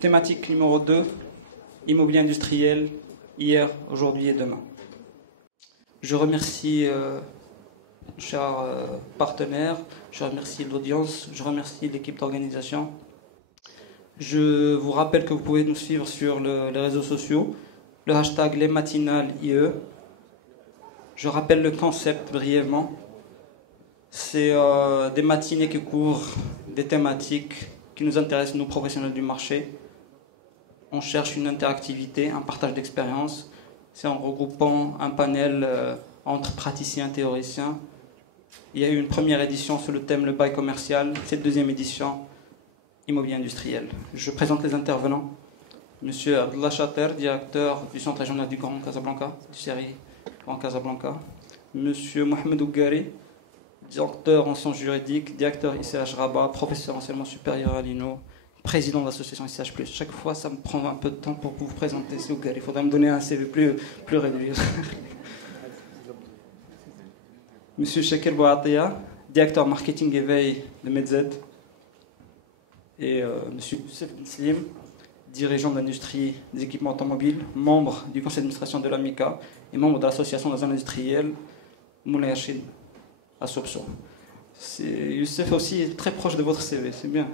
Thématique numéro 2, immobilier industriel, hier, aujourd'hui et demain. Je remercie chers partenaires, je remercie l'audience, je remercie l'équipe d'organisation. Je vous rappelle que vous pouvez nous suivre sur les réseaux sociaux, le hashtag lesmatinalesIE. Je rappelle le concept brièvement. C'est des matinées qui couvrent des thématiques qui nous intéressent, nous professionnels du marché. On cherche une interactivité, un partage d'expérience. C'est en regroupant un panel entre praticiens et théoriciens. Il y a eu une première édition sur le thème le bail commercial. Cette deuxième édition, immobilier industriel. Je présente les intervenants. Monsieur Abdullah Chater, directeur du Centre régional du Grand Casablanca, du série Grand Casablanca. Monsieur Mohamed Oughari, directeur en sciences juridiques, directeur ICH Rabat, professeur enseignement supérieur à l'INO, président de l'association ICH+. Chaque fois, ça me prend un peu de temps pour vous présenter ce Oughari. Il faudrait me donner un CV plus réduit. Monsieur Shekel Bouatia, directeur marketing et veille de Medz. Et Monsieur Youssef Slim, dirigeant de l'industrie des équipements automobiles, membre du conseil d'administration de l'AMICA et membre de l'association des zones industrielles Moulay Hachid à Soubso. Youssef aussi est très proche de votre CV, c'est bien.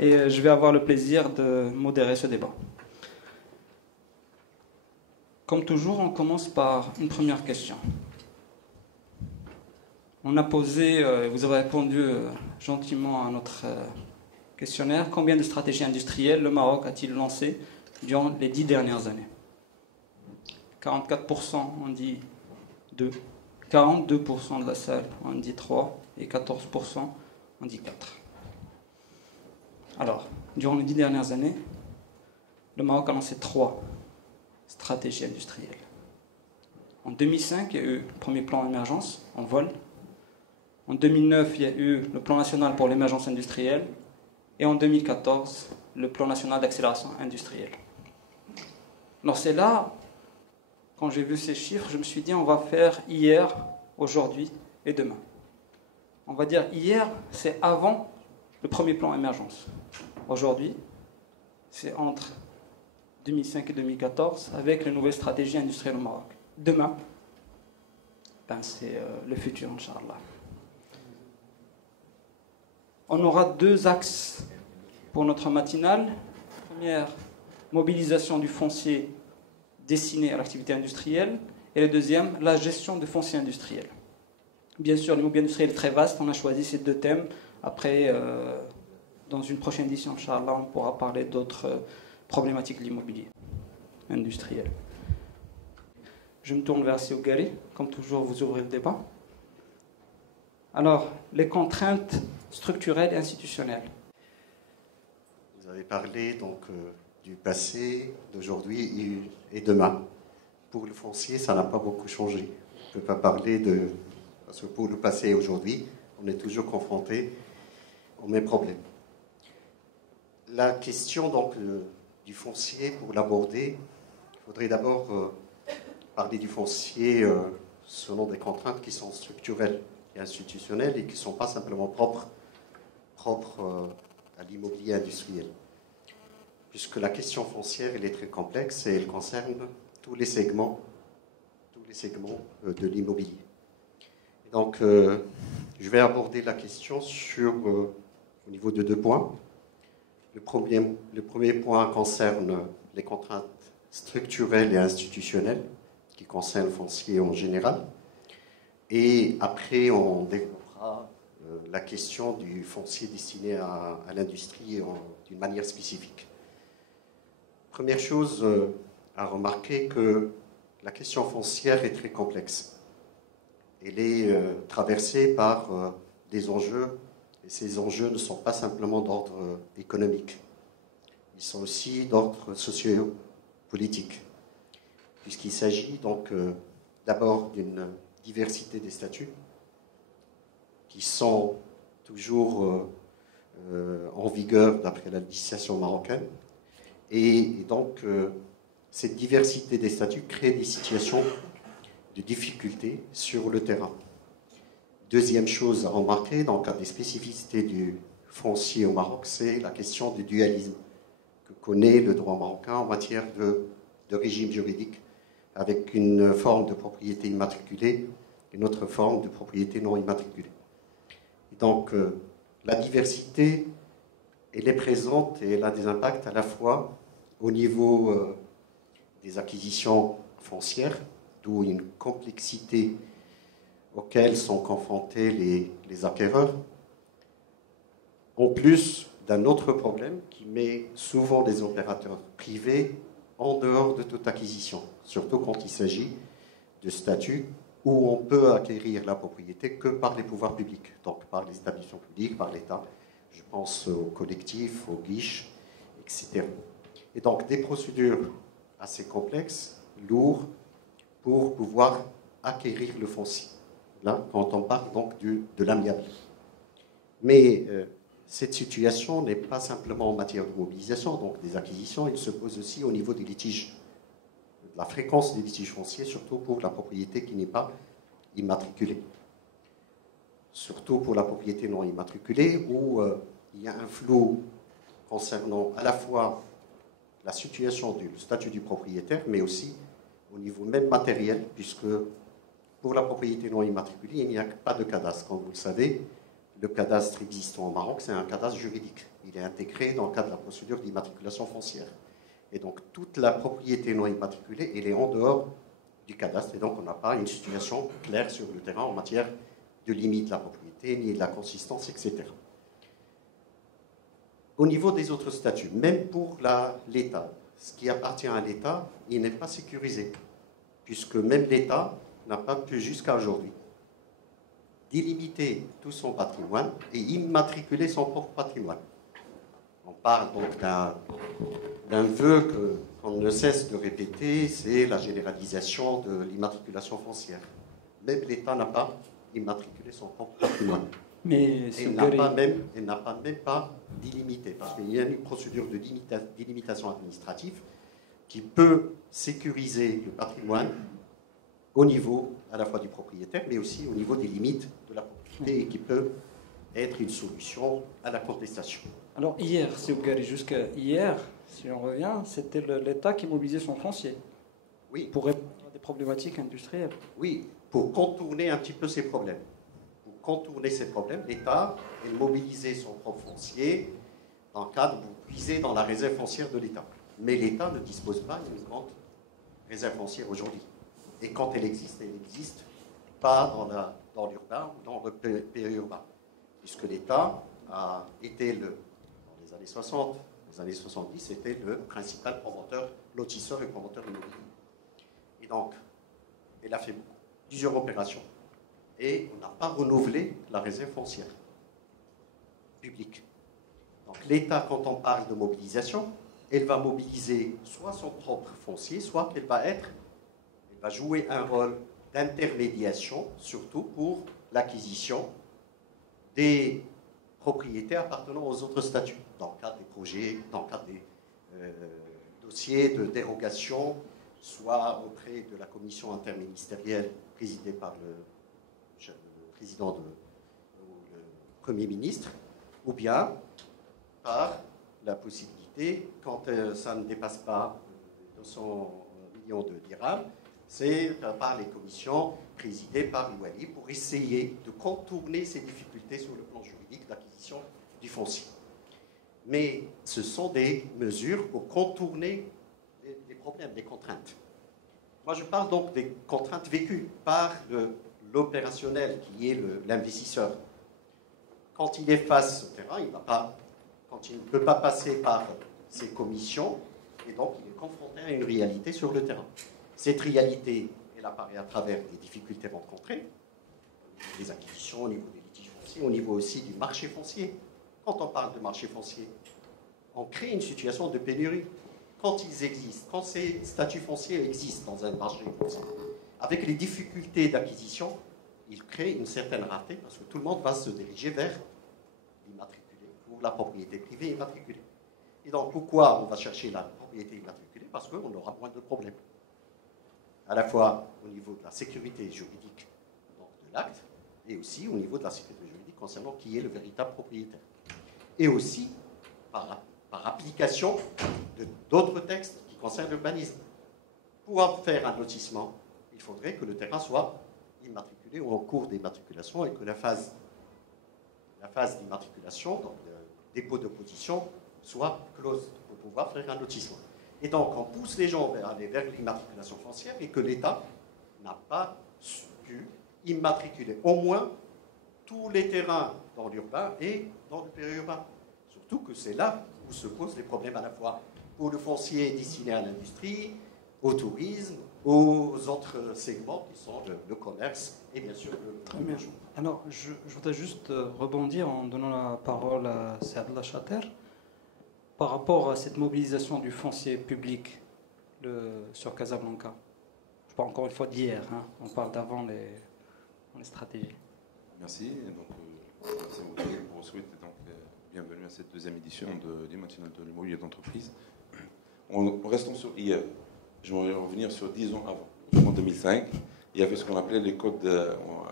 Et je vais avoir le plaisir de modérer ce débat. Comme toujours, on commence par une première question. On a posé, vous avez répondu gentiment à notre questionnaire, combien de stratégies industrielles le Maroc a-t-il lancé durant les 10 dernières années? 44% on dit 2, 42% de la salle on dit 3 et 14% on dit 4. Alors, durant les 10 dernières années, le Maroc a lancé 3 stratégies industrielles. En 2005, il y a eu le premier plan émergence en vol. En 2009, il y a eu le plan national pour l'émergence industrielle. Et en 2014, le plan national d'accélération industrielle. Alors c'est là, quand j'ai vu ces chiffres, je me suis dit on va faire hier, aujourd'hui et demain. On va dire hier, c'est avant le premier plan émergence. Aujourd'hui, c'est entre 2005 et 2014 avec les nouvelles stratégies industrielles au Maroc. Demain, c'est le futur, Inch'Allah. On aura 2 axes pour notre matinale. Première, mobilisation du foncier destiné à l'activité industrielle. Et la deuxième, la gestion du foncier industriel. Bien sûr, l'immobilier industriel est très vaste. On a choisi ces 2 thèmes. Après, dans une prochaine édition, Inch'Allah, on pourra parler d'autres problématiques de l'immobilier industriel. Je me tourne vers Sidi Oughari. Comme toujours, vous ouvrez le débat. Alors, les contraintes structurelles et institutionnelles. Vous avez parlé donc du passé, d'aujourd'hui et demain. Pour le foncier, ça n'a pas beaucoup changé. On ne peut pas parler de... Parce que pour le passé et aujourd'hui, on est toujours confronté aux mêmes problèmes. La question donc du foncier, pour l'aborder, il faudrait d'abord parler du foncier selon des contraintes qui sont structurelles et institutionnelles et qui ne sont pas simplement propres à l'immobilier industriel. puisque la question foncière elle est très complexe et elle concerne tous les segments de l'immobilier. Donc, je vais aborder la question au niveau de 2 points. Le premier point concerne les contraintes structurelles et institutionnelles qui concernent le foncier en général. Et après, on développera la question du foncier destiné à l'industrie d'une manière spécifique. Première chose à remarquer que la question foncière est très complexe. Elle est traversée par des enjeux, et ces enjeux ne sont pas simplement d'ordre économique. Ils sont aussi d'ordre socio-politique, puisqu'il s'agit donc d'abord d'une diversité des statuts qui sont toujours en vigueur d'après la législation marocaine. Et donc, cette diversité des statuts crée des situations de difficulté sur le terrain. Deuxième chose à remarquer, dans le cadre des spécificités du foncier au Maroc, c'est la question du dualisme que connaît le droit marocain en matière de régime juridique, avec une forme de propriété immatriculée et une autre forme de propriété non immatriculée. Et donc, la diversité, elle est présente et elle a des impacts à la fois au niveau des acquisitions foncières, d'où une complexité auxquelles sont confrontés les acquéreurs, en plus d'un autre problème qui met souvent les opérateurs privés en dehors de toute acquisition, surtout quand il s'agit de statuts où on peut acquérir la propriété que par les pouvoirs publics, donc par les établissements publics, par l'État. Je pense aux collectifs, aux guiches, etc. Et donc des procédures assez complexes, lourdes, pour pouvoir acquérir le foncier. Là, quand on parle donc de l'amiable. Mais cette situation n'est pas simplement en matière de mobilisation, donc des acquisitions, il se pose aussi au niveau des litiges, de la fréquence des litiges fonciers, surtout pour la propriété qui n'est pas immatriculée. Surtout pour la propriété non immatriculée, où il y a un flou concernant à la fois la situation du statut du propriétaire, mais aussi au niveau même matériel, puisque pour la propriété non immatriculée, il n'y a pas de cadastre. Comme vous le savez, le cadastre existant au Maroc, c'est un cadastre juridique. Il est intégré dans le cadre de la procédure d'immatriculation foncière. Et donc, toute la propriété non immatriculée, elle est en dehors du cadastre. Et donc, on n'a pas une situation claire sur le terrain en matière de limite de la propriété, ni de la consistance, etc. Au niveau des autres statuts, même pour l'État, ce qui appartient à l'État, il n'est pas sécurisé, puisque même l'État n'a pas pu jusqu'à aujourd'hui délimiter tout son patrimoine et immatriculer son propre patrimoine. On parle donc d'un vœu qu'on ne cesse de répéter, c'est la généralisation de l'immatriculation foncière. Même l'État n'a pas immatriculé son propre patrimoine. Mais il n'a pas même pas délimité, parce qu'il y a une procédure de délimitation administrative qui peut sécuriser le patrimoine au niveau à la fois du propriétaire, mais aussi au niveau des limites de la propriété et qui peut être une solution à la contestation. Alors hier, jusqu'à hier, si on revient, c'était l'État qui mobilisait son foncier. Oui. Pour répondre à des problématiques industrielles. Oui, pour contourner un petit peu ces problèmes. Pour contourner ces problèmes, l'État est mobilisé son propre foncier dans le cadre, vous puisez dans la réserve foncière de l'État. Mais l'État ne dispose pas d'une grande réserve foncière aujourd'hui. Et quand elle n'existe pas dans l'urbain ou dans le périurbain. Puisque l'État a été, dans les années 60, les années 70, c'était le principal promoteur, lotisseur et promoteur immobilier. Et donc, elle a fait plusieurs opérations. Et on n'a pas renouvelé la réserve foncière publique. Donc l'État, quand on parle de mobilisation, elle va mobiliser soit son propre foncier, soit qu'elle va jouer un rôle d'intermédiation, surtout pour l'acquisition des propriétés appartenant aux autres statuts, dans le cadre des projets, dans le cadre des dossiers de dérogation, soit auprès de la commission interministérielle présidée par le président ou le Premier ministre, ou bien par la possibilité liquidité, quand ça ne dépasse pas 200 millions de dirhams, c'est par les commissions présidées par l'Ouali pour essayer de contourner ces difficultés sur le plan juridique d'acquisition du foncier. Mais ce sont des mesures pour contourner les problèmes, les contraintes. Moi, je parle donc des contraintes vécues par l'opérationnel, qui est l'investisseur. Quand il est face au terrain, quand il ne peut pas passer par ses commissions, et donc il est confronté à une réalité sur le terrain. Cette réalité, elle apparaît à travers des difficultés rencontrées, au niveau des acquisitions, au niveau des litiges fonciers, au niveau aussi du marché foncier. Quand on parle de marché foncier, on crée une situation de pénurie. Quand ils existent, quand ces statuts fonciers existent dans un marché foncier, avec les difficultés d'acquisition, ils créent une certaine rareté parce que tout le monde va se diriger vers l'immatriculé, ou la propriété privée immatriculée. Et donc, pourquoi on va chercher la propriété immatriculée? Parce qu'on aura moins de problèmes. À la fois au niveau de la sécurité juridique donc de l'acte, et aussi au niveau de la sécurité juridique concernant qui est le véritable propriétaire. Et aussi par application d'autres textes qui concernent l'urbanisme. Pour faire un lotissement, il faudrait que le terrain soit immatriculé ou en cours d'immatriculation et que la phase d'immatriculation, donc le dépôt d'opposition, soit close pour pouvoir faire un lotissement. Et donc, on pousse les gens vers aller vers l'immatriculation foncière et que l'État n'a pas pu immatriculer au moins tous les terrains dans l'urbain et dans le périurbain. Surtout que c'est là où se posent les problèmes à la fois pour le foncier destiné à l'industrie, au tourisme, aux autres segments qui sont le commerce et bien sûr le logement. Alors, je voudrais juste rebondir en donnant la parole à Saadallah Chater par rapport à cette mobilisation du foncier public sur Casablanca. Je parle encore une fois d'hier, hein. On parle d'avant les stratégies. Merci. Donc, merci beaucoup. Je vous souhaite donc bienvenue à cette deuxième édition du matinal de l'immobilier d'entreprise. En restant sur hier, je vais revenir sur 10 ans avant. En 2005, il y avait ce qu'on appelait les codes,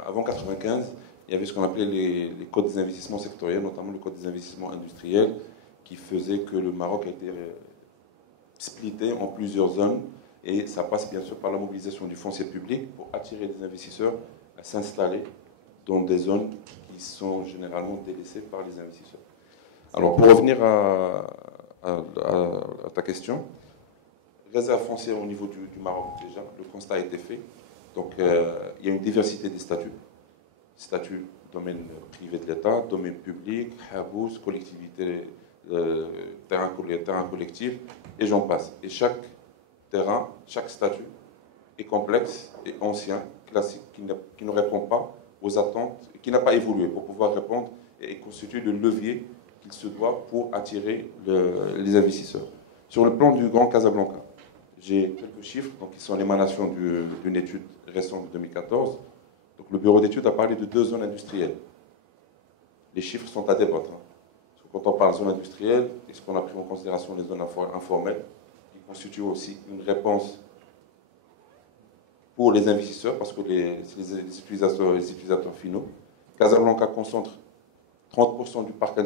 avant 1995, il y avait ce qu'on appelait les codes des investissements sectoriels, notamment le code des investissements industriels, qui faisait que le Maroc a été splitté en plusieurs zones. Et ça passe bien sûr par la mobilisation du foncier public pour attirer des investisseurs à s'installer dans des zones qui sont généralement délaissées par les investisseurs. Alors, pour revenir à ta question, réserve foncière au niveau du Maroc, déjà, le constat a été fait. Donc, il y a une diversité des statuts. Statut domaine privé de l'État, domaine public, habous, collectivité, terrain collectif, et j'en passe. Et chaque terrain, chaque statut est complexe et ancien, classique, qui ne répond pas aux attentes, qui n'a pas évolué pour pouvoir répondre et constitue le levier qu'il se doit pour attirer les investisseurs. Sur le plan du Grand Casablanca, j'ai quelques chiffres donc, qui sont l'émanation d'une étude récente de 2014. Donc, le bureau d'études a parlé de 2 zones industrielles. Les chiffres sont à débattre. Hein. Parce que quand on parle de zone industrielle, est-ce qu'on a pris en considération les zones informelles, qui constituent aussi une réponse pour les investisseurs, parce que les utilisateurs finaux. Casablanca concentre 30% du parc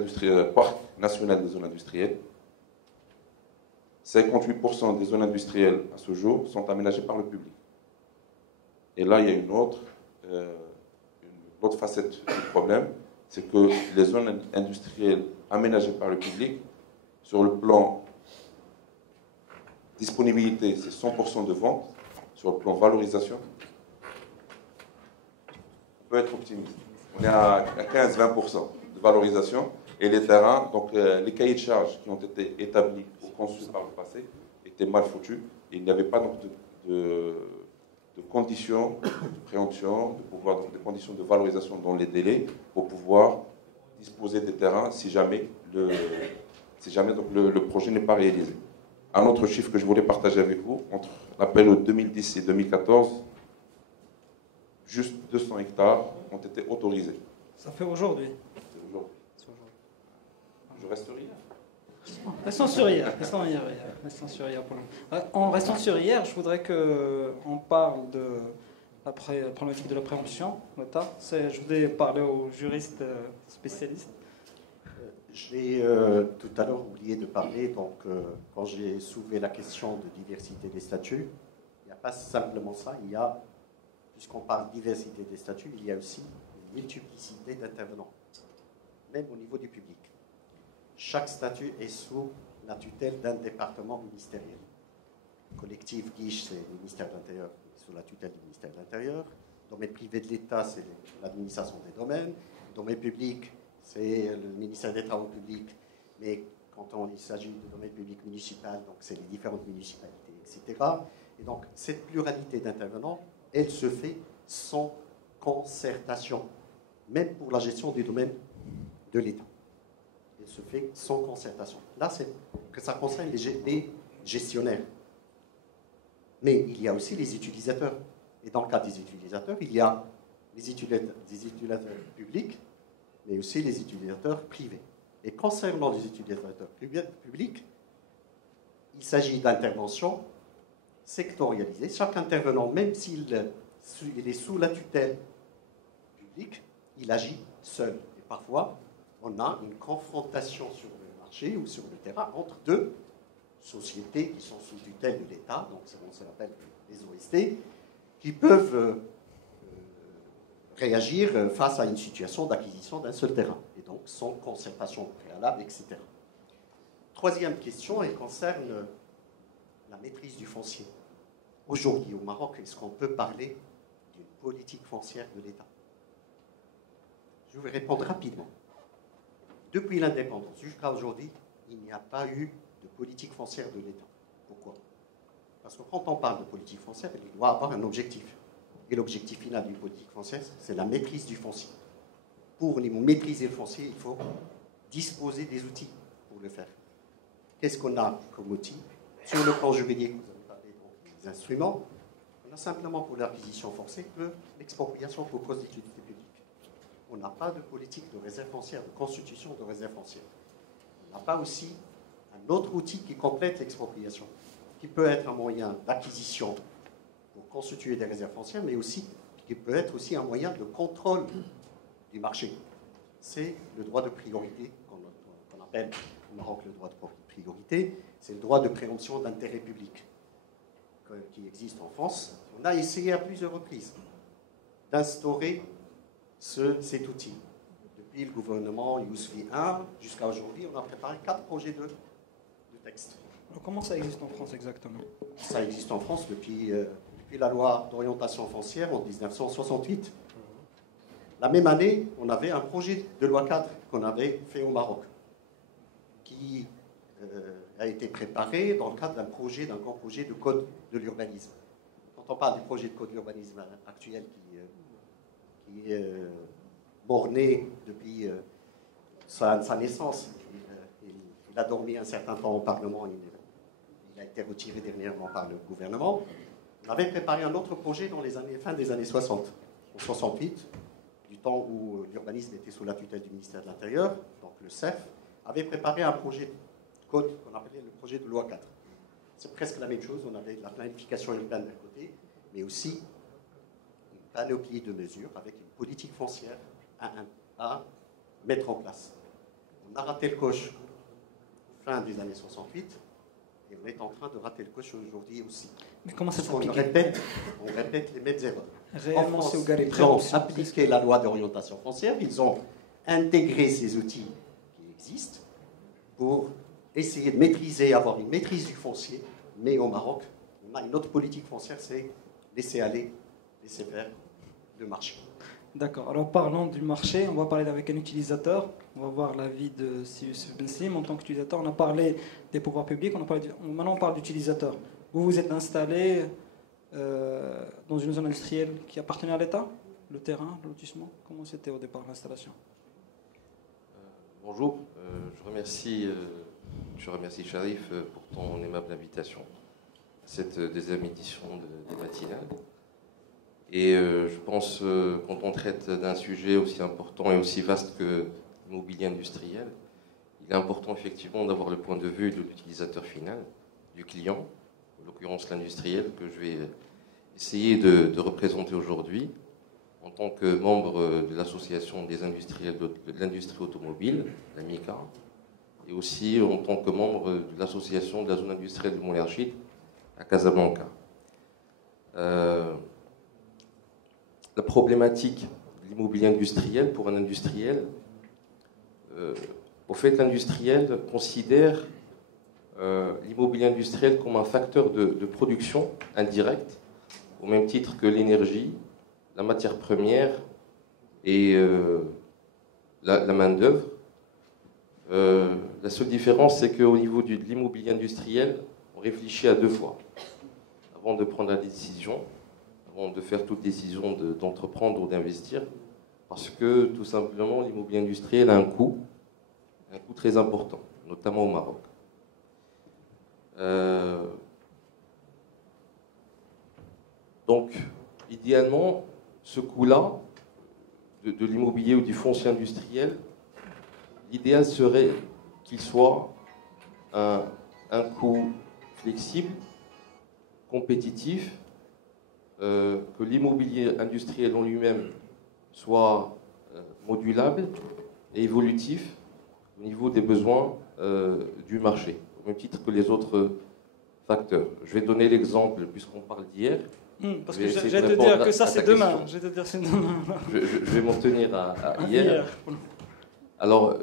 national des zones industrielles. 58% des zones industrielles à ce jour sont aménagées par le public. Et là, il y a une autre facette du problème, c'est que les zones industrielles aménagées par le public, sur le plan disponibilité, c'est 100% de vente. Sur le plan valorisation, on peut être optimiste. On est à 15-20% de valorisation. Et les terrains, donc les cahiers de charges qui ont été établis ou conçus par le passé étaient mal foutus. Et il n'y avait pas donc de conditions de préemption, de conditions de valorisation dans les délais pour pouvoir disposer des terrains si jamais donc le projet n'est pas réalisé. Un autre chiffre que je voulais partager avec vous, entre la période 2010 et 2014, juste 200 hectares ont été autorisés. Ça fait aujourd'hui. C'est aujourd'hui. Je reste sur hier. Restons sur hier. En restant sur hier, je voudrais qu'on parle de la problématique de la préemption. Je voudrais parler aux juristes spécialistes. J'ai tout à l'heure oublié de parler, donc quand j'ai soulevé la question de diversité des statuts, il n'y a pas simplement ça, il y a, puisqu'on parle de diversité des statuts, il y a aussi une multiplicité d'intervenants, même au niveau du public. Chaque statut est sous la tutelle d'un département ministériel. Collectif Guiche, c'est le ministère de l'Intérieur, sous la tutelle du ministère de l'Intérieur. Domaine privé de l'État, c'est l'administration des domaines. Domaine public, c'est le ministère des Travaux publics. Mais quand il s'agit de domaine public municipal, donc c'est les différentes municipalités, etc. Et donc, cette pluralité d'intervenants, elle se fait sans concertation, même pour la gestion du domaine de l'État. Elle se fait sans concertation. Là, c'est que ça concerne les gestionnaires. Mais il y a aussi les utilisateurs. Et dans le cas des utilisateurs, il y a des utilisateurs publics, mais aussi les utilisateurs privés. Et concernant les utilisateurs publics, il s'agit d'interventions sectorialisées. Chaque intervenant, même s'il est sous la tutelle publique, il agit seul. Et parfois, on a une confrontation sur le marché ou sur le terrain entre deux sociétés qui sont sous tutelle de l'État, donc ça s'appelle les OST, qui peuvent réagir face à une situation d'acquisition d'un seul terrain, et donc sans concertation préalable, etc. Troisième question, elle concerne la maîtrise du foncier. Aujourd'hui, au Maroc, est-ce qu'on peut parler d'une politique foncière de l'État? Je vais répondre rapidement. Depuis l'indépendance jusqu'à aujourd'hui, il n'y a pas eu de politique foncière de l'État. Pourquoi? Parce que quand on parle de politique foncière, il doit avoir un objectif. Et l'objectif final d'une politique foncière, c'est la maîtrise du foncier. Pour maîtriser le foncier, il faut disposer des outils pour le faire. Qu'est-ce qu'on a comme outil? Sur le plan juridique, vous avez parlé des instruments. On a simplement pour l'acquisition forcée l'expropriation pour cause d'utilité publique. On n'a pas de politique de réserve foncière, de constitution de réserve foncière. On n'a pas aussi un autre outil qui complète l'expropriation, qui peut être un moyen d'acquisition pour constituer des réserves foncières, mais aussi qui peut être aussi un moyen de contrôle du marché. C'est le droit de priorité qu'on appelle au Maroc le droit de priorité. C'est le droit de préemption d'intérêt public qui existe en France. On a essayé à plusieurs reprises d'instaurer cet outil. Depuis le gouvernement Yousfi I jusqu'à aujourd'hui, on a préparé 4 projets de texte. Alors, comment ça existe en France exactement? Ça existe en France depuis la loi d'orientation foncière en 1968. La même année, on avait un projet de loi 4 qu'on avait fait au Maroc, qui a été préparé dans le cadre d'un grand projet de code de l'urbanisme. Quand on parle du projet de code de l'urbanisme actuel qui est borné depuis sa naissance, il a dormi un certain temps au Parlement, il a été retiré dernièrement par le gouvernement. On avait préparé un autre projet dans fin des années 60, en 68, du temps où l'urbanisme était sous la tutelle du ministère de l'Intérieur, donc le CEF, avait préparé un projet de code qu'on appelait le projet de loi 4. C'est presque la même chose, on avait la planification urbaine d'un côté, mais aussi une panoplie de mesures avec une politique foncière à mettre en place. On a raté le coche fin des années 68, et on est en train de rater le coche aujourd'hui aussi. Mais comment ça s'applique? On répète les mêmes erreurs. Réellement, c'est au ils ont appliqué la loi d'orientation foncière, ils ont intégré ces outils qui existent pour essayer de maîtriser, avoir une maîtrise du foncier, mais au Maroc, on a une autre politique foncière, c'est laisser aller, laisser faire le marché. D'accord. Alors parlons du marché, on va parler avec un utilisateur, on va voir l'avis de Youssef Ben Slim en tant qu'utilisateur. On a parlé des pouvoirs publics, maintenant on parle d'utilisateur. Vous vous êtes installé dans une zone industrielle qui appartenait à l'État? Le terrain, le lotissement, comment c'était au départ l'installation? Bonjour, je remercie Sharif pour ton aimable invitation à cette deuxième édition des matinales. Et je pense quand on traite d'un sujet aussi important et aussi vaste que l'immobilier industriel, il est important effectivement d'avoir le point de vue de l'utilisateur final, du client, en l'occurrence l'industriel, que je vais essayer de représenter aujourd'hui en tant que membre de l'association des industriels de l'industrie automobile, la MICA, et aussi en tant que membre de l'association de la zone industrielle de Montlherchit à Casablanca. La problématique de l'immobilier industriel pour un industriel, au fait, l'industriel considère l'immobilier industriel comme un facteur de production indirect, au même titre que l'énergie, la matière première et la main-d'œuvre. La seule différence, c'est qu'au niveau de l'immobilier industriel, on réfléchit à deux fois avant de prendre la décision, avant de faire toute décision d'entreprendre ou d'investir, parce que tout simplement l'immobilier industriel a un coût très important, notamment au Maroc. Donc, idéalement, ce coût-là de l'immobilier ou du foncier industriel, l'idéal serait qu'il soit un coût flexible, compétitif, que l'immobilier industriel en lui-même soit modulable et évolutif au niveau des besoins du marché, au même titre que les autres facteurs. Je vais donner l'exemple, puisqu'on parle d'hier. Parce que j'ai te dire que ça c'est demain. Je vais te dire c'est demain. Je vais m'en tenir à hier. Alors,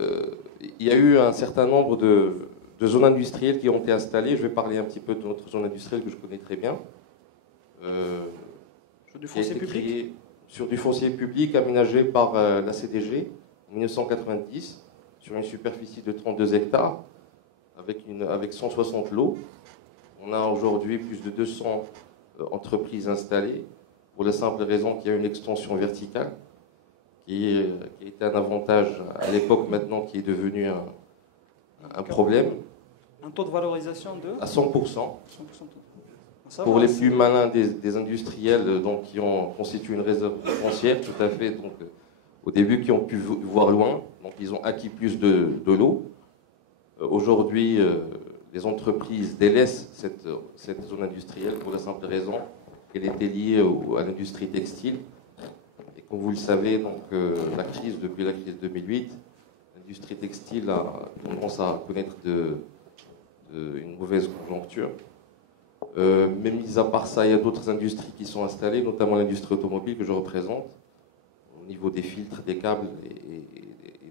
il y a eu un certain nombre de zones industrielles qui ont été installées. Je vais parler un petit peu de notre zone industrielle que je connais très bien. Sur du foncier public. Sur du foncier public aménagé par la CDG en 1990, sur une superficie de 32 hectares, avec 160 lots. On a aujourd'hui plus de 200 entreprises installées, pour la simple raison qu'il y a une extension verticale, qui était un avantage à l'époque, maintenant qui est devenu un problème. Un taux de valorisation de à 100%. Ça pour les plus malins des industriels donc, qui ont constitué une réserve foncière, tout à fait, donc, au début, qui ont pu voir loin, donc ils ont acquis plus de l'eau. Aujourd'hui, les entreprises délaissent cette zone industrielle pour la simple raison qu'elle était liée à l'industrie textile. Et comme vous le savez, donc, depuis la crise 2008, l'industrie textile commence à connaître une mauvaise conjoncture. Mais mis à part ça, il y a d'autres industries qui sont installées, notamment l'industrie automobile que je représente, au niveau des filtres, des câbles et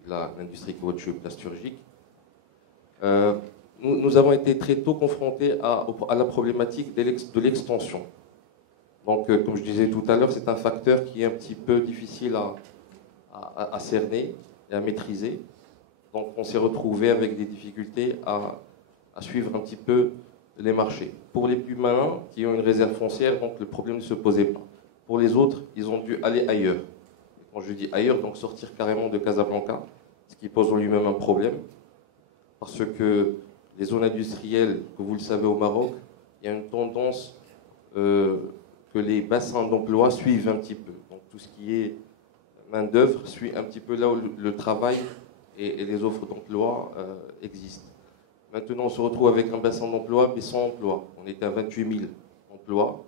de l'industrie caoutchouc plasturgique. Nous avons été très tôt confrontés à la problématique de l'extension. Donc, comme je disais tout à l'heure, c'est un facteur qui est un petit peu difficile à cerner et à maîtriser. Donc, on s'est retrouvé avec des difficultés à suivre un petit peu les marchés. Pour les plus malins qui ont une réserve foncière, donc le problème ne se posait pas. Pour les autres, ils ont dû aller ailleurs. Quand je dis ailleurs, donc sortir carrément de Casablanca, ce qui pose en lui-même un problème, parce que les zones industrielles, que vous le savez au Maroc, il y a une tendance que les bassins d'emploi suivent un petit peu. Donc tout ce qui est main-d'œuvre suit un petit peu là où le travail et les offres d'emploi existent. Maintenant, on se retrouve avec un bassin d'emploi, mais sans emploi. On était à 28 000 emplois.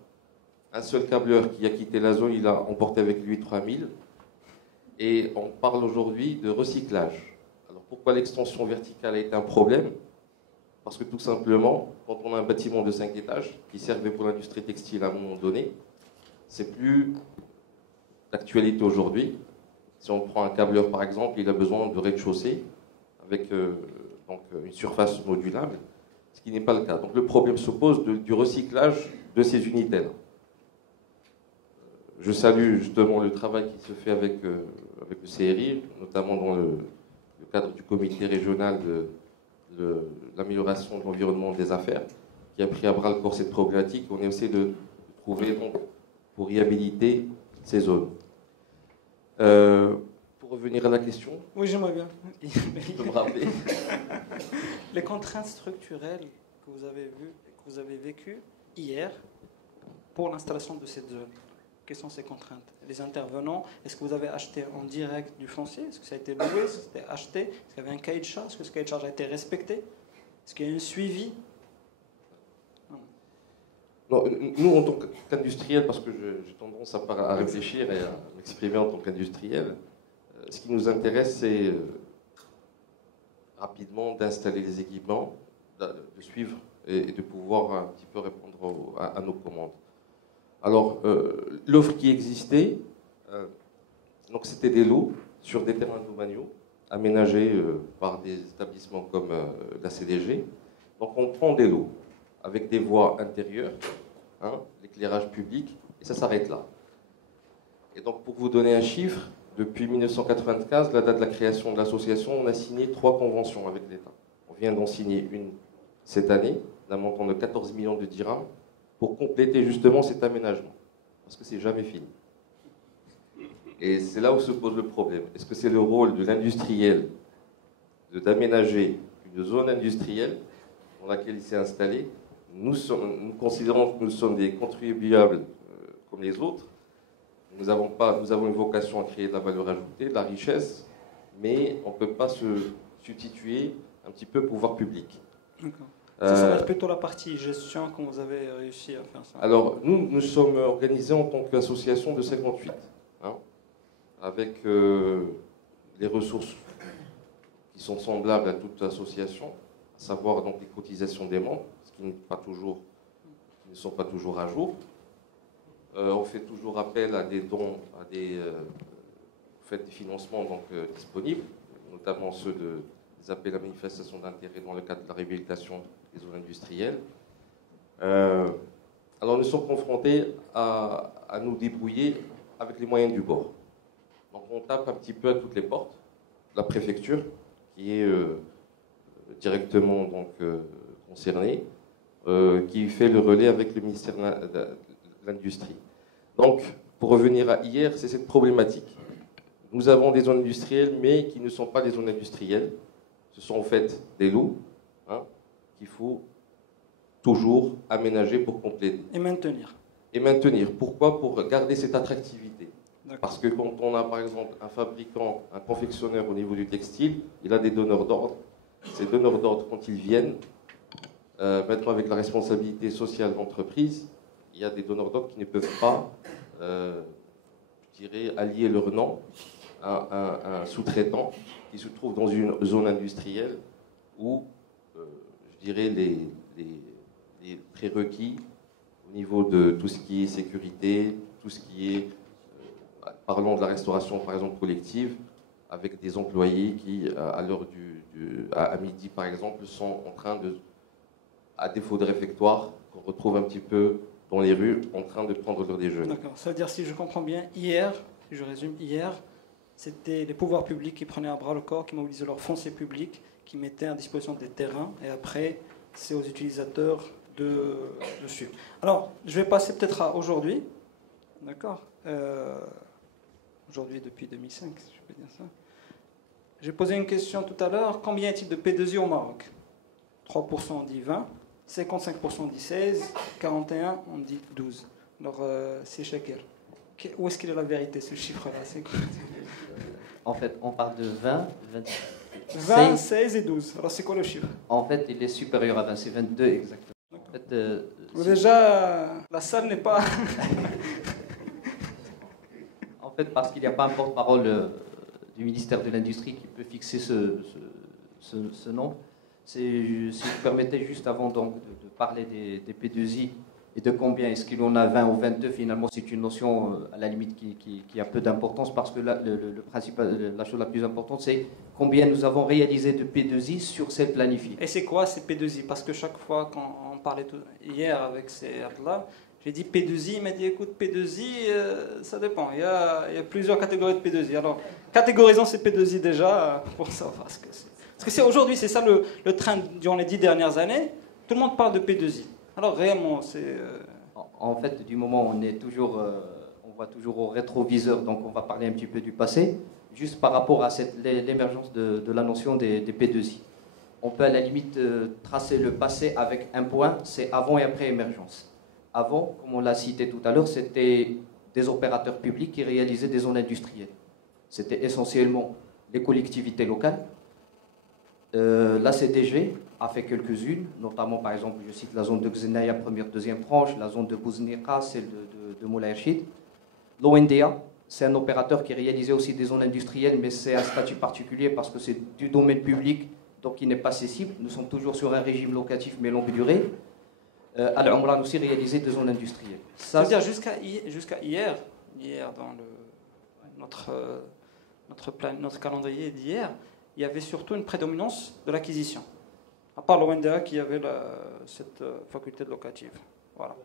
Un seul câbleur qui a quitté la zone, il a emporté avec lui 3 000. Et on parle aujourd'hui de recyclage. Alors pourquoi l'extension verticale a été un problème? Parce que tout simplement, quand on a un bâtiment de 5 étages qui servait pour l'industrie textile à un moment donné, c'est plus d'actualité aujourd'hui. Si on prend un câbleur par exemple, il a besoin de rez-de-chaussée avec donc une surface modulable, ce qui n'est pas le cas. Donc le problème se pose du recyclage de ces unités-là. Je salue justement le travail qui se fait avec le CRI, notamment dans le cadre du comité régional de l'amélioration de l'environnement des affaires, qui a pris à bras le corps cette problématique. On essaie de trouver donc, pour réhabiliter ces zones. Pour revenir à la question. Oui, j'aimerais bien. Je peux me rappeler. Les contraintes structurelles que vous avez vues et que vous avez vécues hier pour l'installation de cette zone. Quelles sont ces contraintes? Les intervenants, est-ce que vous avez acheté en direct du foncier? Est-ce que ça a été loué? Est-ce que c'était acheté? Est-ce qu'il y avait un cahier de charge? Est-ce que ce cahier de charge a été respecté? Est-ce qu'il y a eu un suivi? Non, nous, en tant qu'industriels, parce que j'ai tendance à réfléchir et à m'exprimer en tant qu'industriel, ce qui nous intéresse, c'est rapidement d'installer les équipements, de suivre et de pouvoir un petit peu répondre à nos commandes. Alors, l'offre qui existait, donc c'était des lots sur des terrains domaniaux aménagés par des établissements comme la CDG. Donc on prend des lots avec des voies intérieures, hein, l'éclairage public, et ça s'arrête là. Et donc pour vous donner un chiffre, depuis 1995, la date de la création de l'association, on a signé 3 conventions avec l'État. On vient d'en signer une cette année, d'un montant de 14 millions de dirhams, pour compléter justement cet aménagement. Parce que c'est jamais fini. Et c'est là où se pose le problème. Est-ce que c'est le rôle de l'industriel d'aménager une zone industrielle dans laquelle il s'est installé? Nous considérons que nous sommes des contribuables comme les autres. Nous avons une vocation à créer de la valeur ajoutée, de la richesse, mais on ne peut pas se substituer un petit peu au pouvoir public. D'accord. Ça va être plutôt la partie gestion quand vous avez réussi à faire ça. Alors, nous sommes organisés en tant qu'association de 58, hein, avec les ressources qui sont semblables à toute association, à savoir donc les cotisations des membres, ce qui ne sont pas toujours à jour. On fait toujours appel à des dons, des financements donc, disponibles, notamment ceux des appels à manifestation d'intérêt dans le cadre de la réhabilitation des zones industrielles. Alors nous sommes confrontés à nous débrouiller avec les moyens du bord. Donc on tape un petit peu à toutes les portes. La préfecture, qui est directement donc, concernée, qui fait le relais avec le ministère de l'Industrie. Donc, pour revenir à hier, c'est cette problématique. Nous avons des zones industrielles, mais qui ne sont pas des zones industrielles. Ce sont en fait des lots, hein, qu'il faut toujours aménager pour compléter. Et maintenir. Et maintenir. Pourquoi? Pour garder cette attractivité. Parce que quand on a par exemple un fabricant, un confectionneur au niveau du textile, il a des donneurs d'ordre. Ces donneurs d'ordre, quand ils viennent, maintenant avec la responsabilité sociale d'entreprise, il y a des donneurs d'ordre qui ne peuvent pas, je dirais, allier leur nom à un sous-traitant qui se trouve dans une zone industrielle où, je dirais, les prérequis au niveau de tout ce qui est sécurité, tout ce qui est, parlons de la restauration par exemple collective, avec des employés qui, à l'heure à midi par exemple, sont en train de, à défaut de réfectoire, qu'on retrouve un petit peu dans les rues, en train de prendre leur déjeuner. D'accord. Ça veut dire, si je comprends bien, hier, si je résume, hier, c'était les pouvoirs publics qui prenaient à bras le corps, qui mobilisaient leur foncier public, qui mettaient à disposition des terrains, et après, c'est aux utilisateurs de suivre. Alors, je vais passer peut-être à aujourd'hui. D'accord. Aujourd'hui, depuis 2005, si je peux dire ça. J'ai posé une question tout à l'heure. Combien y a-t-il de P2I au Maroc? 3% on dit 20, 55% on dit 16, 41% on dit 12. Alors, c'est Shakir. Où est-ce qu'il est la vérité, ce chiffre-là? C'est quoi? En fait, on parle de 20, 20, 16 et 12. Alors, c'est quoi le chiffre? En fait, il est supérieur à 20, c'est 22 exactement. En fait, déjà, la salle n'est pas... En fait, parce qu'il n'y a pas un porte-parole du ministère de l'Industrie qui peut fixer ce nom. Si vous permettez, juste avant donc, de parler des P2I et de combien est-ce qu'il en a 20 ou 22, finalement, c'est une notion à la limite qui a peu d'importance parce que la chose la plus importante, c'est combien nous avons réalisé de P2I sur cette planifiée. Et c'est quoi ces P2I? Parce que chaque fois, quand on parlait hier avec ces là, j'ai dit P2I, il m'a dit écoute, P2I, ça dépend. Il y a plusieurs catégories de P2I. Alors, catégorisons ces P2I déjà pour savoir ce que c'est. Parce que aujourd'hui, c'est ça le trend durant les 10 dernières années. Tout le monde parle de P2I. Alors réellement, c'est... En fait, du moment où on voit toujours au rétroviseur, donc on va parler un petit peu du passé, juste par rapport à l'émergence de la notion des P2I. On peut à la limite tracer le passé avec un point, c'est avant et après émergence. Avant, comme on l'a cité tout à l'heure, c'était des opérateurs publics qui réalisaient des zones industrielles. C'était essentiellement les collectivités locales, la CDG, a fait quelques-unes, notamment par exemple, je cite la zone de Xenaya, première, deuxième tranche, la zone de Bouznika, celle de Moulay Rachid. L'ONDA, c'est un opérateur qui réalisait aussi des zones industrielles, mais c'est un statut particulier parce que c'est du domaine public, donc il n'est pas cessible. Nous sommes toujours sur un régime locatif, mais longue durée. Al-Umran aussi réalisait des zones industrielles. C'est-à-dire jusqu'à hier dans notre calendrier d'hier, il y avait surtout une prédominance de l'acquisition. À part l'ONDA qui avait cette faculté de locative. Voilà.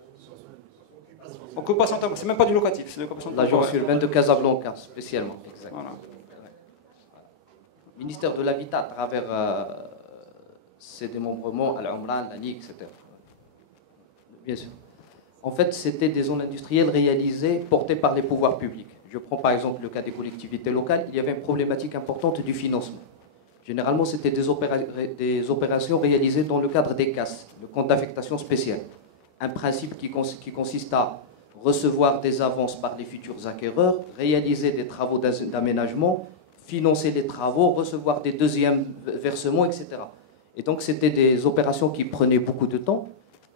Occupation, c'est même pas du locatif, c'est de l'occupation temporaire. L'agence urbaine de Casablanca, spécialement. Exactement. Voilà. Le ministère de l'Habitat, à travers ses démembrements, Al-Umran, la Ligue, etc. Bien sûr. En fait, c'était des zones industrielles réalisées, portées par les pouvoirs publics. Je prends par exemple le cas des collectivités locales. Il y avait une problématique importante du financement. Généralement, c'était des opérations réalisées dans le cadre des CAS, le compte d'affectation spéciale. Un principe qui consiste à recevoir des avances par les futurs acquéreurs, réaliser des travaux d'aménagement, financer les travaux, recevoir des deuxièmes versements, etc. Et donc, c'était des opérations qui prenaient beaucoup de temps.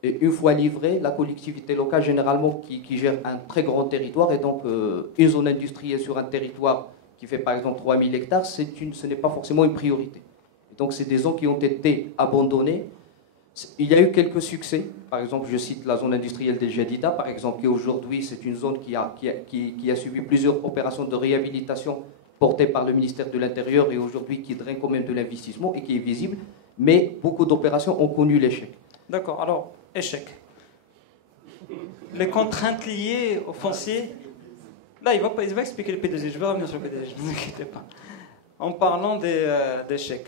Et une fois livrées, la collectivité locale, généralement, qui gère un très grand territoire, et donc une zone industrielle sur un territoire qui fait par exemple 3000 hectares, ce n'est pas forcément une priorité. Et donc, c'est des zones qui ont été abandonnées. Il y a eu quelques succès. Par exemple, je cite la zone industrielle d'El Jadida, par exemple, qui aujourd'hui, c'est une zone qui a subi plusieurs opérations de réhabilitation portées par le ministère de l'Intérieur et aujourd'hui qui draine quand même de l'investissement et qui est visible. Mais beaucoup d'opérations ont connu l'échec. D'accord, alors, échec. Les contraintes liées au foncier. Là, il va expliquer le P2I, je vais revenir sur le P2I, ne vous inquiétez pas. En parlant d'échecs,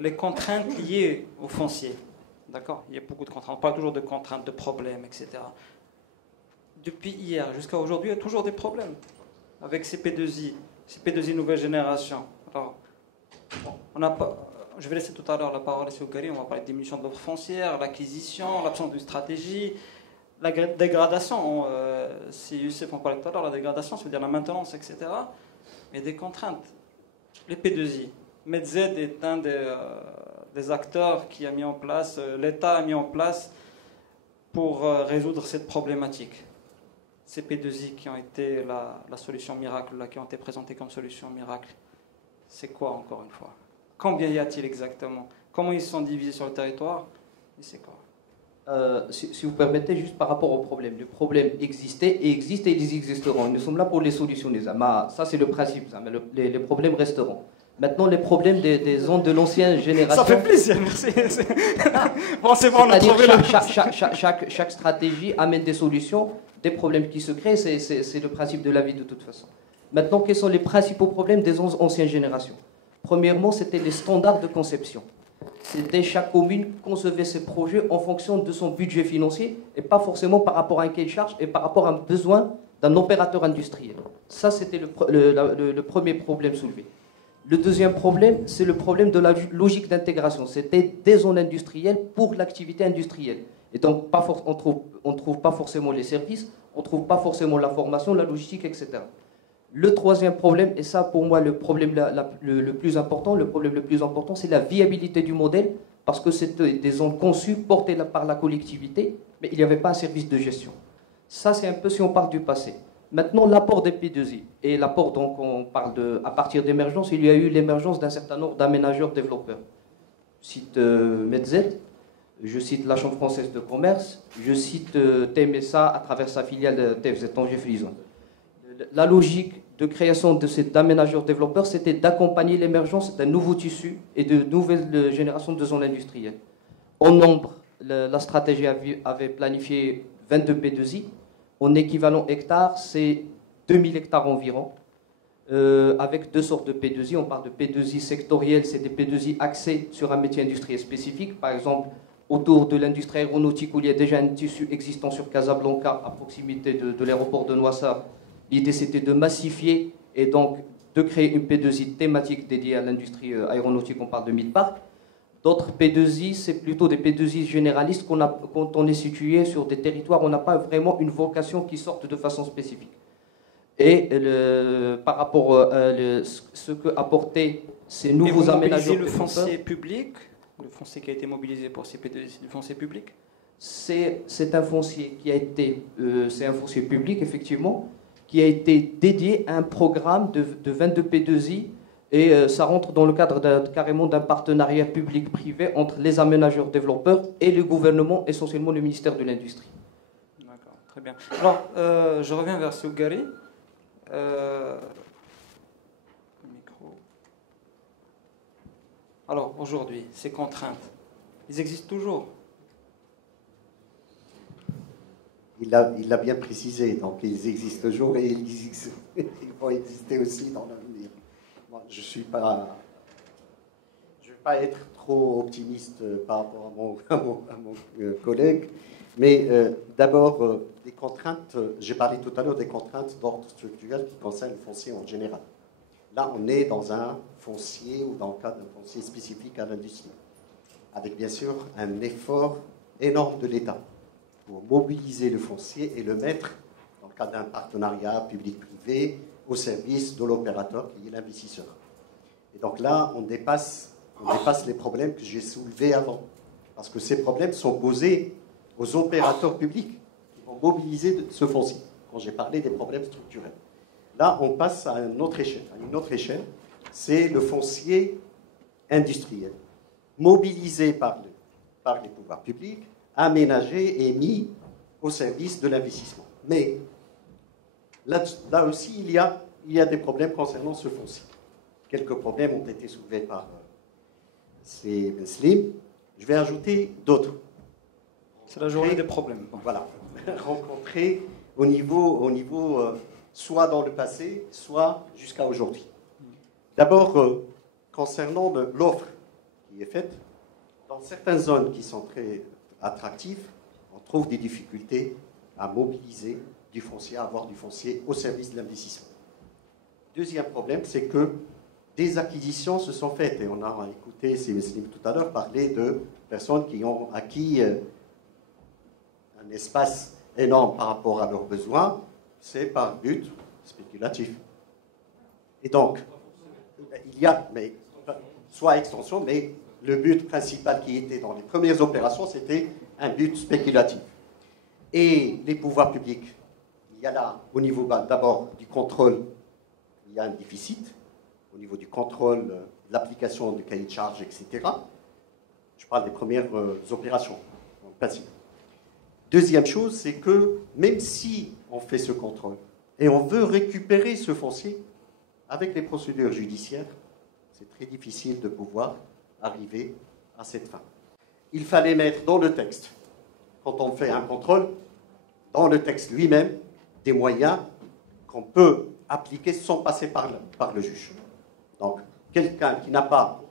les contraintes liées au foncier. D'accord? Il y a beaucoup de contraintes. On parle toujours de contraintes, de problèmes, etc. Depuis hier jusqu'à aujourd'hui, il y a toujours des problèmes avec ces P2I nouvelle génération. Alors, on n'a pas. Je vais laisser tout à l'heure la parole à Soukari. On va parler de diminution de l'offre foncière, l'acquisition, l'absence de stratégie, la dégradation. Si Youssef en parlait tout à l'heure, la dégradation, ça veut dire la maintenance, etc. Il y a des contraintes. Les P2I. Medz est un des acteurs qui a mis en place, l'État a mis en place pour résoudre cette problématique. Ces P2I qui ont été la solution miracle, qui ont été présentés comme solution miracle, c'est quoi encore une fois? Combien y a-t-il exactement? Comment ils sont divisés sur le territoire? Et c'est quoi? Si vous permettez, juste par rapport au problème. Le problème existait et existe et ils existeront. Nous sommes là pour les solutionner. Ça, c'est le principe. Les problèmes resteront. Maintenant, les problèmes des zones de l'ancienne génération... Ça fait plaisir, merci. Bon, c'est bon, on a trouvé chaque stratégie amène des solutions, des problèmes qui se créent. C'est le principe de la vie de toute façon. Maintenant, quels sont les principaux problèmes des anciennes générations? Premièrement, c'était les standards de conception. C'était chaque commune concevait ses projets en fonction de son budget financier et pas forcément par rapport à un cahier de charge et par rapport à un besoin d'un opérateur industriel. Ça, c'était le premier problème soulevé. Le deuxième problème, c'est le problème de la logique d'intégration. C'était des zones industrielles pour l'activité industrielle. Et donc, on trouve pas forcément les services, on trouve pas forcément la formation, la logistique, etc. Le troisième problème, et ça pour moi le problème le plus important, c'est la viabilité du modèle, parce que c'était des zones conçues, portées par la collectivité, mais il n'y avait pas un service de gestion. Ça, c'est un peu si on parle du passé. Maintenant, l'apport des P2I. Et l'apport, donc, on parle à partir d'émergence, il y a eu l'émergence d'un certain nombre d'aménageurs-développeurs. Je cite Medz, je cite la Chambre française de commerce, je cite TMSA à travers sa filiale TFZ Tanger-Frison. La logique de création de ces aménageurs-développeurs, c'était d'accompagner l'émergence d'un nouveau tissu et de nouvelles générations de zones industrielles. En nombre, la stratégie avait planifié 22 P2I. En équivalent hectare, c'est 2000 hectares environ, avec deux sortes de P2I. On parle de P2I sectoriels, c'est des P2I axés sur un métier industriel spécifique. Par exemple, autour de l'industrie aéronautique, où il y a déjà un tissu existant sur Casablanca, à proximité de l'aéroport de Noissat. L'idée, c'était de massifier et donc de créer une P2I thématique dédiée à l'industrie aéronautique. On parle de Midpark. D'autres P2I, c'est plutôt des P2I généralistes quand on est situé sur des territoires où on n'a pas vraiment une vocation qui sorte de façon spécifique. Et par rapport à ce que apportaient ces nouveaux aménagements... le foncier public, Le foncier qui a été mobilisé pour CP2, c'est du foncier public? C'est un foncier qui a été, c'est un foncier public effectivement, qui a été dédié à un programme de 22 P2I et ça rentre dans le cadre carrément d'un partenariat public-privé entre les aménageurs développeurs et le gouvernement, essentiellement le ministère de l'Industrie. D'accord, très bien. Alors, je reviens vers Sougari. Micro. Alors, aujourd'hui, ces contraintes, ils existent toujours? Il l'a bien précisé, donc ils existent toujours et ils vont exister aussi dans l'avenir. Moi, je ne vais pas être trop optimiste par rapport à mon collègue, mais d'abord, des contraintes, j'ai parlé tout à l'heure des contraintes d'ordre structurel qui concernent le foncier en général. Là, on est dans un foncier ou dans le cadre d'un foncier spécifique à l'industrie, avec bien sûr un effort énorme de l'État pour mobiliser le foncier et le mettre, dans le cadre d'un partenariat public-privé, au service de l'opérateur qui est l'investisseur. Et donc là, on dépasse les problèmes que j'ai soulevés avant. Parce que ces problèmes sont posés aux opérateurs publics qui vont mobiliser ce foncier, quand j'ai parlé des problèmes structurels. Là, on passe à une autre échelle. C'est le foncier industriel, mobilisé par les pouvoirs publics, aménagé et mis au service de l'investissement. Mais là aussi, il y a des problèmes concernant ce foncier. Quelques problèmes ont été soulevés par Ben Slim. Je vais ajouter d'autres. C'est la journée des problèmes. Voilà. Rencontrés au niveau soit dans le passé, soit jusqu'à aujourd'hui. D'abord, concernant l'offre qui est faite, dans certaines zones qui sont très attractives, on trouve des difficultés à mobiliser du foncier, à avoir du foncier au service de l'investissement. Deuxième problème, c'est que des acquisitions se sont faites, et on a écouté Slim tout à l'heure parler de personnes qui ont acquis un espace énorme par rapport à leurs besoins, c'est par but spéculatif. Et donc, il y a, mais, soit extension, mais le but principal qui était dans les premières opérations, c'était un but spéculatif. Et les pouvoirs publics, il y a là, au niveau d'abord du contrôle, il y a un déficit, au niveau du contrôle, de l'application du cahier de charges, etc. Je parle des premières opérations, en principe. Deuxième chose, c'est que même si on fait ce contrôle et on veut récupérer ce foncier, avec les procédures judiciaires, c'est très difficile de pouvoir arriver à cette fin. Il fallait mettre dans le texte, quand on fait un contrôle, dans le texte lui-même, des moyens qu'on peut appliquer sans passer par le juge. Donc, quelqu'un qui n'a pas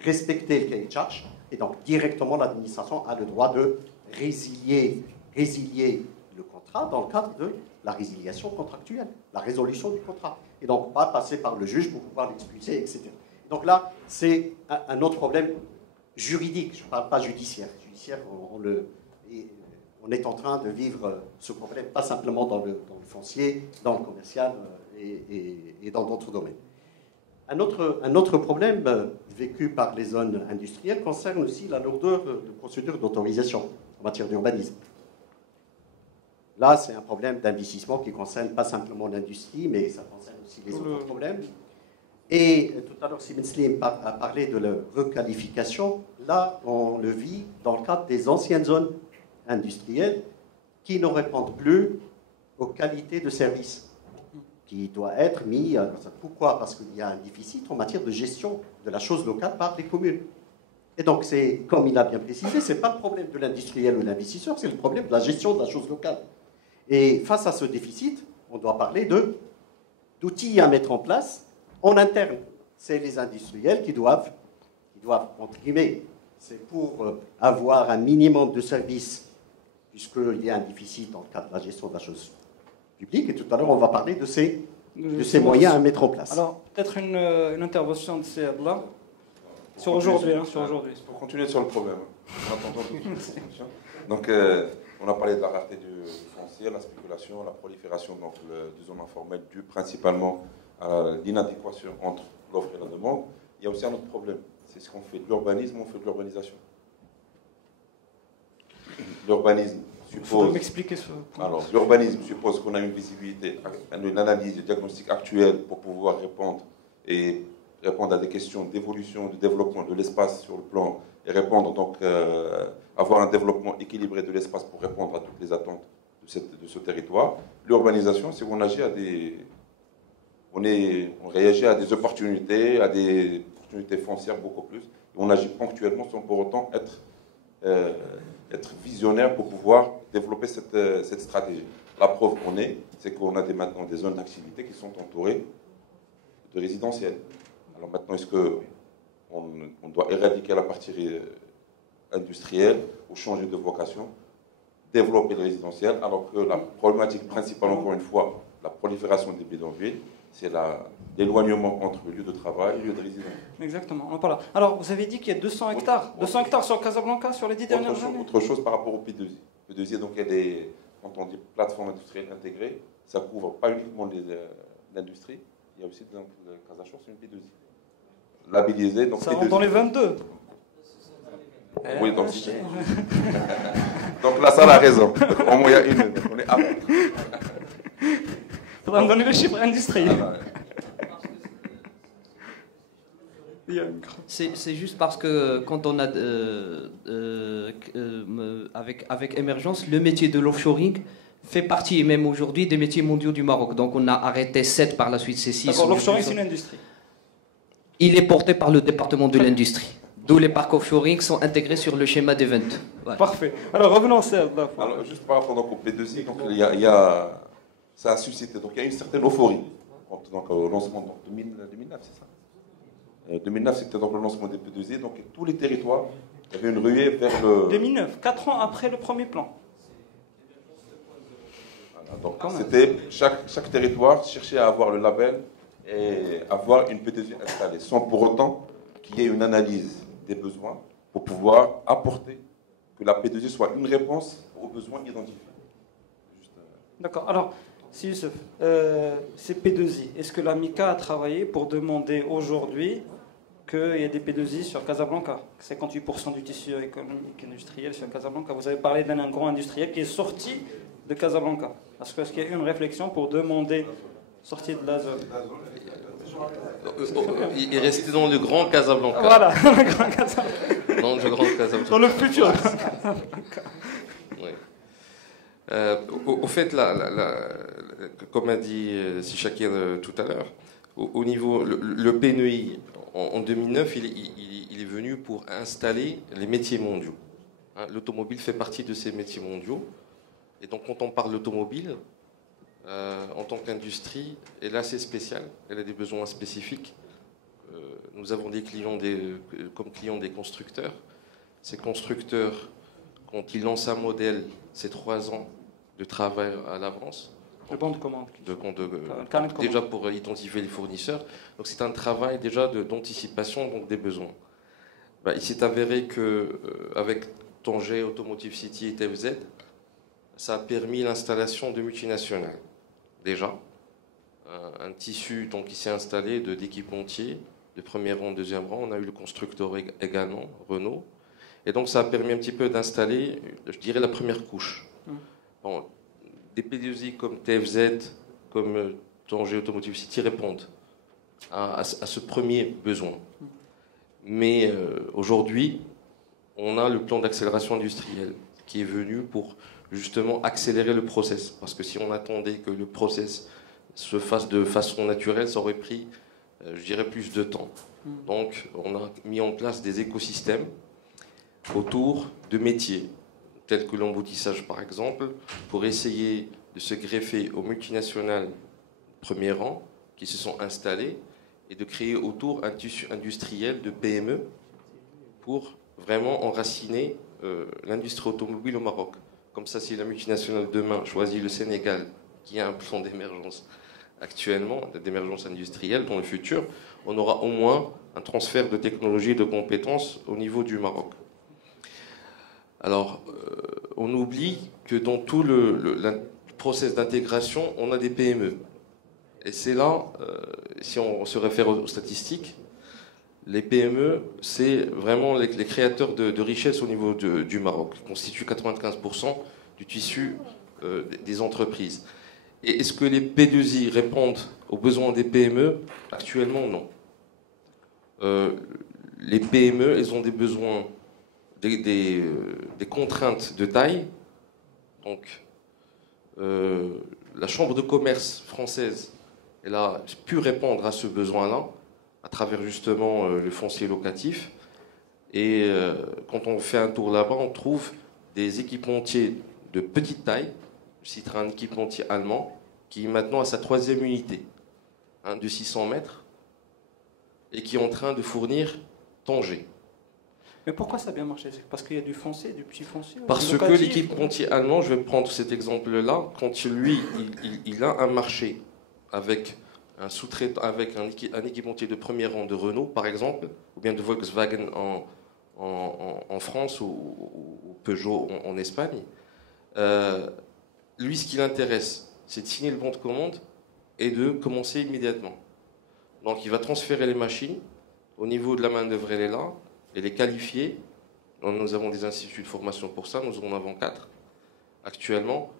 respecté le cahier de charge, et donc directement l'administration a le droit de résilier le contrat dans le cadre de la résiliation contractuelle, la résolution du contrat. Et donc, pas passer par le juge pour pouvoir l'expulser, etc. Donc là, c'est un autre problème juridique, je ne parle pas judiciaire. Judiciaire, on est en train de vivre ce problème, pas simplement dans le foncier, dans le commercial et dans d'autres domaines. Un autre problème vécu par les zones industrielles concerne aussi la lourdeur de procédures d'autorisation en matière d'urbanisme. Là, c'est un problème d'investissement qui concerne pas simplement l'industrie, mais ça concerne aussi les autres problèmes. Et tout à l'heure, Slim a parlé de la requalification. Là, on le vit dans le cadre des anciennes zones industrielles qui ne répondent plus aux qualités de service qui doit être mis. Pourquoi? Parce qu'il y a un déficit en matière de gestion de la chose locale par les communes. Et donc, c'est, comme il a bien précisé, ce n'est pas le problème de l'industriel ou de l'investisseur, c'est le problème de la gestion de la chose locale. Et face à ce déficit, on doit parler d'outils à mettre en place en interne. C'est les industriels qui doivent entre guillemets, c'est pour avoir un minimum de services, puisqu'il y a un déficit dans le cadre de la gestion de la chose publique. Et tout à l'heure, on va parler de ces moyens à mettre en place. Alors, peut-être une intervention de ces là sur aujourd'hui. Pour continuer sur le problème. Donc, on a parlé de la rareté du foncier, la spéculation, la prolifération de zones informelles due principalement à l'inadéquation entre l'offre et la demande. Il y a aussi un autre problème, c'est ce qu'on fait de l'urbanisme, on fait de l'urbanisation. L'urbanisme suppose... m'expliquer ce point. Alors, l'urbanisme suppose qu'on a une visibilité, une analyse, un diagnostic actuel pour pouvoir répondre à des questions d'évolution, de développement de l'espace sur le plan et répondre donc avoir un développement équilibré de l'espace pour répondre à toutes les attentes de ce territoire. L'urbanisation, c'est qu'on agit on réagit à des opportunités, foncières beaucoup plus. Et on agit ponctuellement sans pour autant être visionnaire pour pouvoir développer cette stratégie. La preuve c'est qu'on a maintenant des zones d'activité qui sont entourées de résidentiels. Alors maintenant, est-ce qu'on doit éradiquer la partie industrielle ou changer de vocation, développer le résidentiel, alors que la problématique principale, encore une fois, la prolifération des bidonvilles, c'est l'éloignement entre le lieu de travail et le lieu de résidence. Exactement, on en parle là. Alors, vous avez dit qu'il y a 200 hectares. 200 hectares sur Casablanca sur les 10 dernières années. Autre chose par rapport au P2I. P2I, donc, quand on dit plateforme industrielle intégrée, ça couvre pas uniquement l'industrie, il y a aussi donc, le Casachor, c'est une P2I. Labellisé, donc ça rentre dans les 22. Oui, donc, donc là, ça a raison. Au moins, il y a une. On est à... Il faudra me donner le chiffre industriel. C'est juste parce que quand on a avec Émergence, le métier de l'offshoring fait partie, et même aujourd'hui, des métiers mondiaux du Maroc. Donc on a arrêté 7, par la suite c'est 6. D'accord, l'offshoring c'est une industrie. Il est porté par le département de l'industrie. D'où les parcs offshoring sont intégrés sur le schéma d'event. Voilà. Parfait. Alors revenons à ça. Alors, juste par rapport donc, au P2I, donc, ça a suscité. Donc il y a une certaine euphorie. Donc, au lancement de 2009, c'est ça 2009, c'était donc le lancement des P2I. Donc tous les territoires, il y avait une ruée vers le... 2009, 4 ans après le premier plan. Voilà, donc c'était chaque territoire cherchait à avoir le label et avoir une P2I installée, sans pour autant qu'il y ait une analyse des besoins pour pouvoir apporter que la P2I soit une réponse aux besoins identifiés. D'accord. Alors, si Youssef, ces P2I, est-ce que la MICA a travaillé pour demander aujourd'hui qu'il y ait des P2I sur Casablanca? 58% du tissu économique industriel sur Casablanca. Vous avez parlé d'un grand industriel qui est sorti de Casablanca. Est-ce qu'il y a eu une réflexion pour demander sortie de la zone? Il est resté dans le grand Casablanca. Voilà, le grand Casablanca. Dans le grand Casablanca. Dans le futur. Oui. Au fait, comme a dit Sichakir tout à l'heure, au niveau le PNEI en 2009, il est venu pour installer les métiers mondiaux. Hein, l'automobile fait partie de ces métiers mondiaux, et donc quand on parle d'automobile, en tant qu'industrie, elle est assez spéciale, elle a des besoins spécifiques. Nous avons des clients comme clients des constructeurs. Ces constructeurs, quand ils lancent un modèle, c'est 3 ans de travail à l'avance. De bon de commande. Déjà pour identifier les fournisseurs. Donc c'est un travail déjà d'anticipation donc des besoins. Il s'est avéré qu'avec Tanger, Automotive City et TFZ, ça a permis l'installation de multinationales. Déjà, un tissu donc, qui s'est installé d'équipementiers, de premier rang, deuxième rang. On a eu le constructeur également, Renault. Et donc ça a permis un petit peu d'installer, je dirais, la première couche. Bon, des P2I comme TFZ, comme Tanger Automotive City répondent à ce premier besoin. Mais aujourd'hui, on a le plan d'accélération industrielle qui est venu pour justement accélérer le process. Parce que si on attendait que le process se fasse de façon naturelle, ça aurait pris, je dirais, plus de temps. Donc, on a mis en place des écosystèmes autour de métiers, tels que l'emboutissage par exemple, pour essayer de se greffer aux multinationales premier rang qui se sont installées et de créer autour un tissu industriel de PME pour vraiment enraciner l'industrie automobile au Maroc. Comme ça, si la multinationale demain choisit le Sénégal, qui a un plan d'émergence actuellement, d'émergence industrielle dans le futur, on aura au moins un transfert de technologie et de compétences au niveau du Maroc. Alors, on oublie que dans tout le process d'intégration, on a des PME. Et c'est là, si on se réfère aux statistiques, Les PME, c'est vraiment les créateurs de richesse au niveau du Maroc. Ils constituent 95% du tissu des entreprises. Et est-ce que les P2I répondent aux besoins des PME? Actuellement, non. Les PME, elles ont des besoins, des contraintes de taille. Donc, la Chambre de commerce française, elle a pu répondre à ce besoin-là à travers justement le foncier locatif. Et quand on fait un tour là-bas, on trouve des équipementiers de petite taille. Je citerai un équipementier allemand qui est maintenant à sa 3e unité, de 600 mètres, et qui est en train de fournir Tanger. Mais pourquoi ça a bien marché? C'est parce qu'il y a du foncier, du petit foncier? Parce que l'équipementier allemand, je vais prendre cet exemple-là, quand lui, il a un marché avec un sous-traitant, avec un équipementier de premier rang de Renault, par exemple, ou bien de Volkswagen en France ou Peugeot en Espagne, lui, ce qui l'intéresse, c'est de signer le bon de commande et de commencer immédiatement. Donc, il va transférer les machines. Au niveau de la main-d'œuvre, elle est là. Elle est qualifiée. Donc, nous avons des instituts de formation pour ça. Nous en avons 4 actuellement.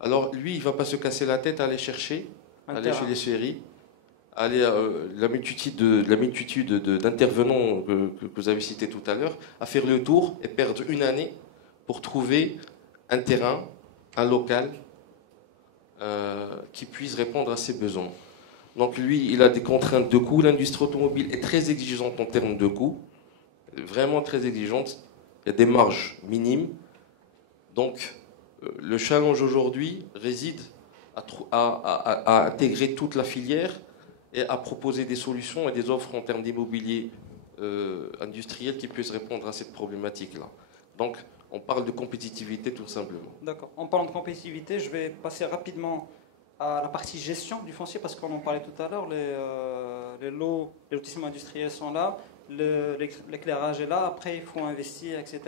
Alors, lui, il ne va pas se casser la tête à aller chercher, aller chez les séries, aller la multitude d'intervenants que vous avez cités tout à l'heure, à faire le tour et perdre une année pour trouver un terrain, un local qui puisse répondre à ses besoins. Donc lui, il a des contraintes de coûts. L'industrie automobile est très exigeante en termes de coûts, vraiment très exigeante. Il y a des marges minimes. Donc le challenge aujourd'hui réside à intégrer toute la filière et à proposer des solutions et des offres en termes d'immobilier industriel qui puissent répondre à cette problématique-là. Donc on parle de compétitivité tout simplement. D'accord. En parlant de compétitivité, je vais passer rapidement à la partie gestion du foncier, parce qu'on en parlait tout à l'heure, les lotissements industriels sont là, l'éclairage est là, après il faut investir, etc.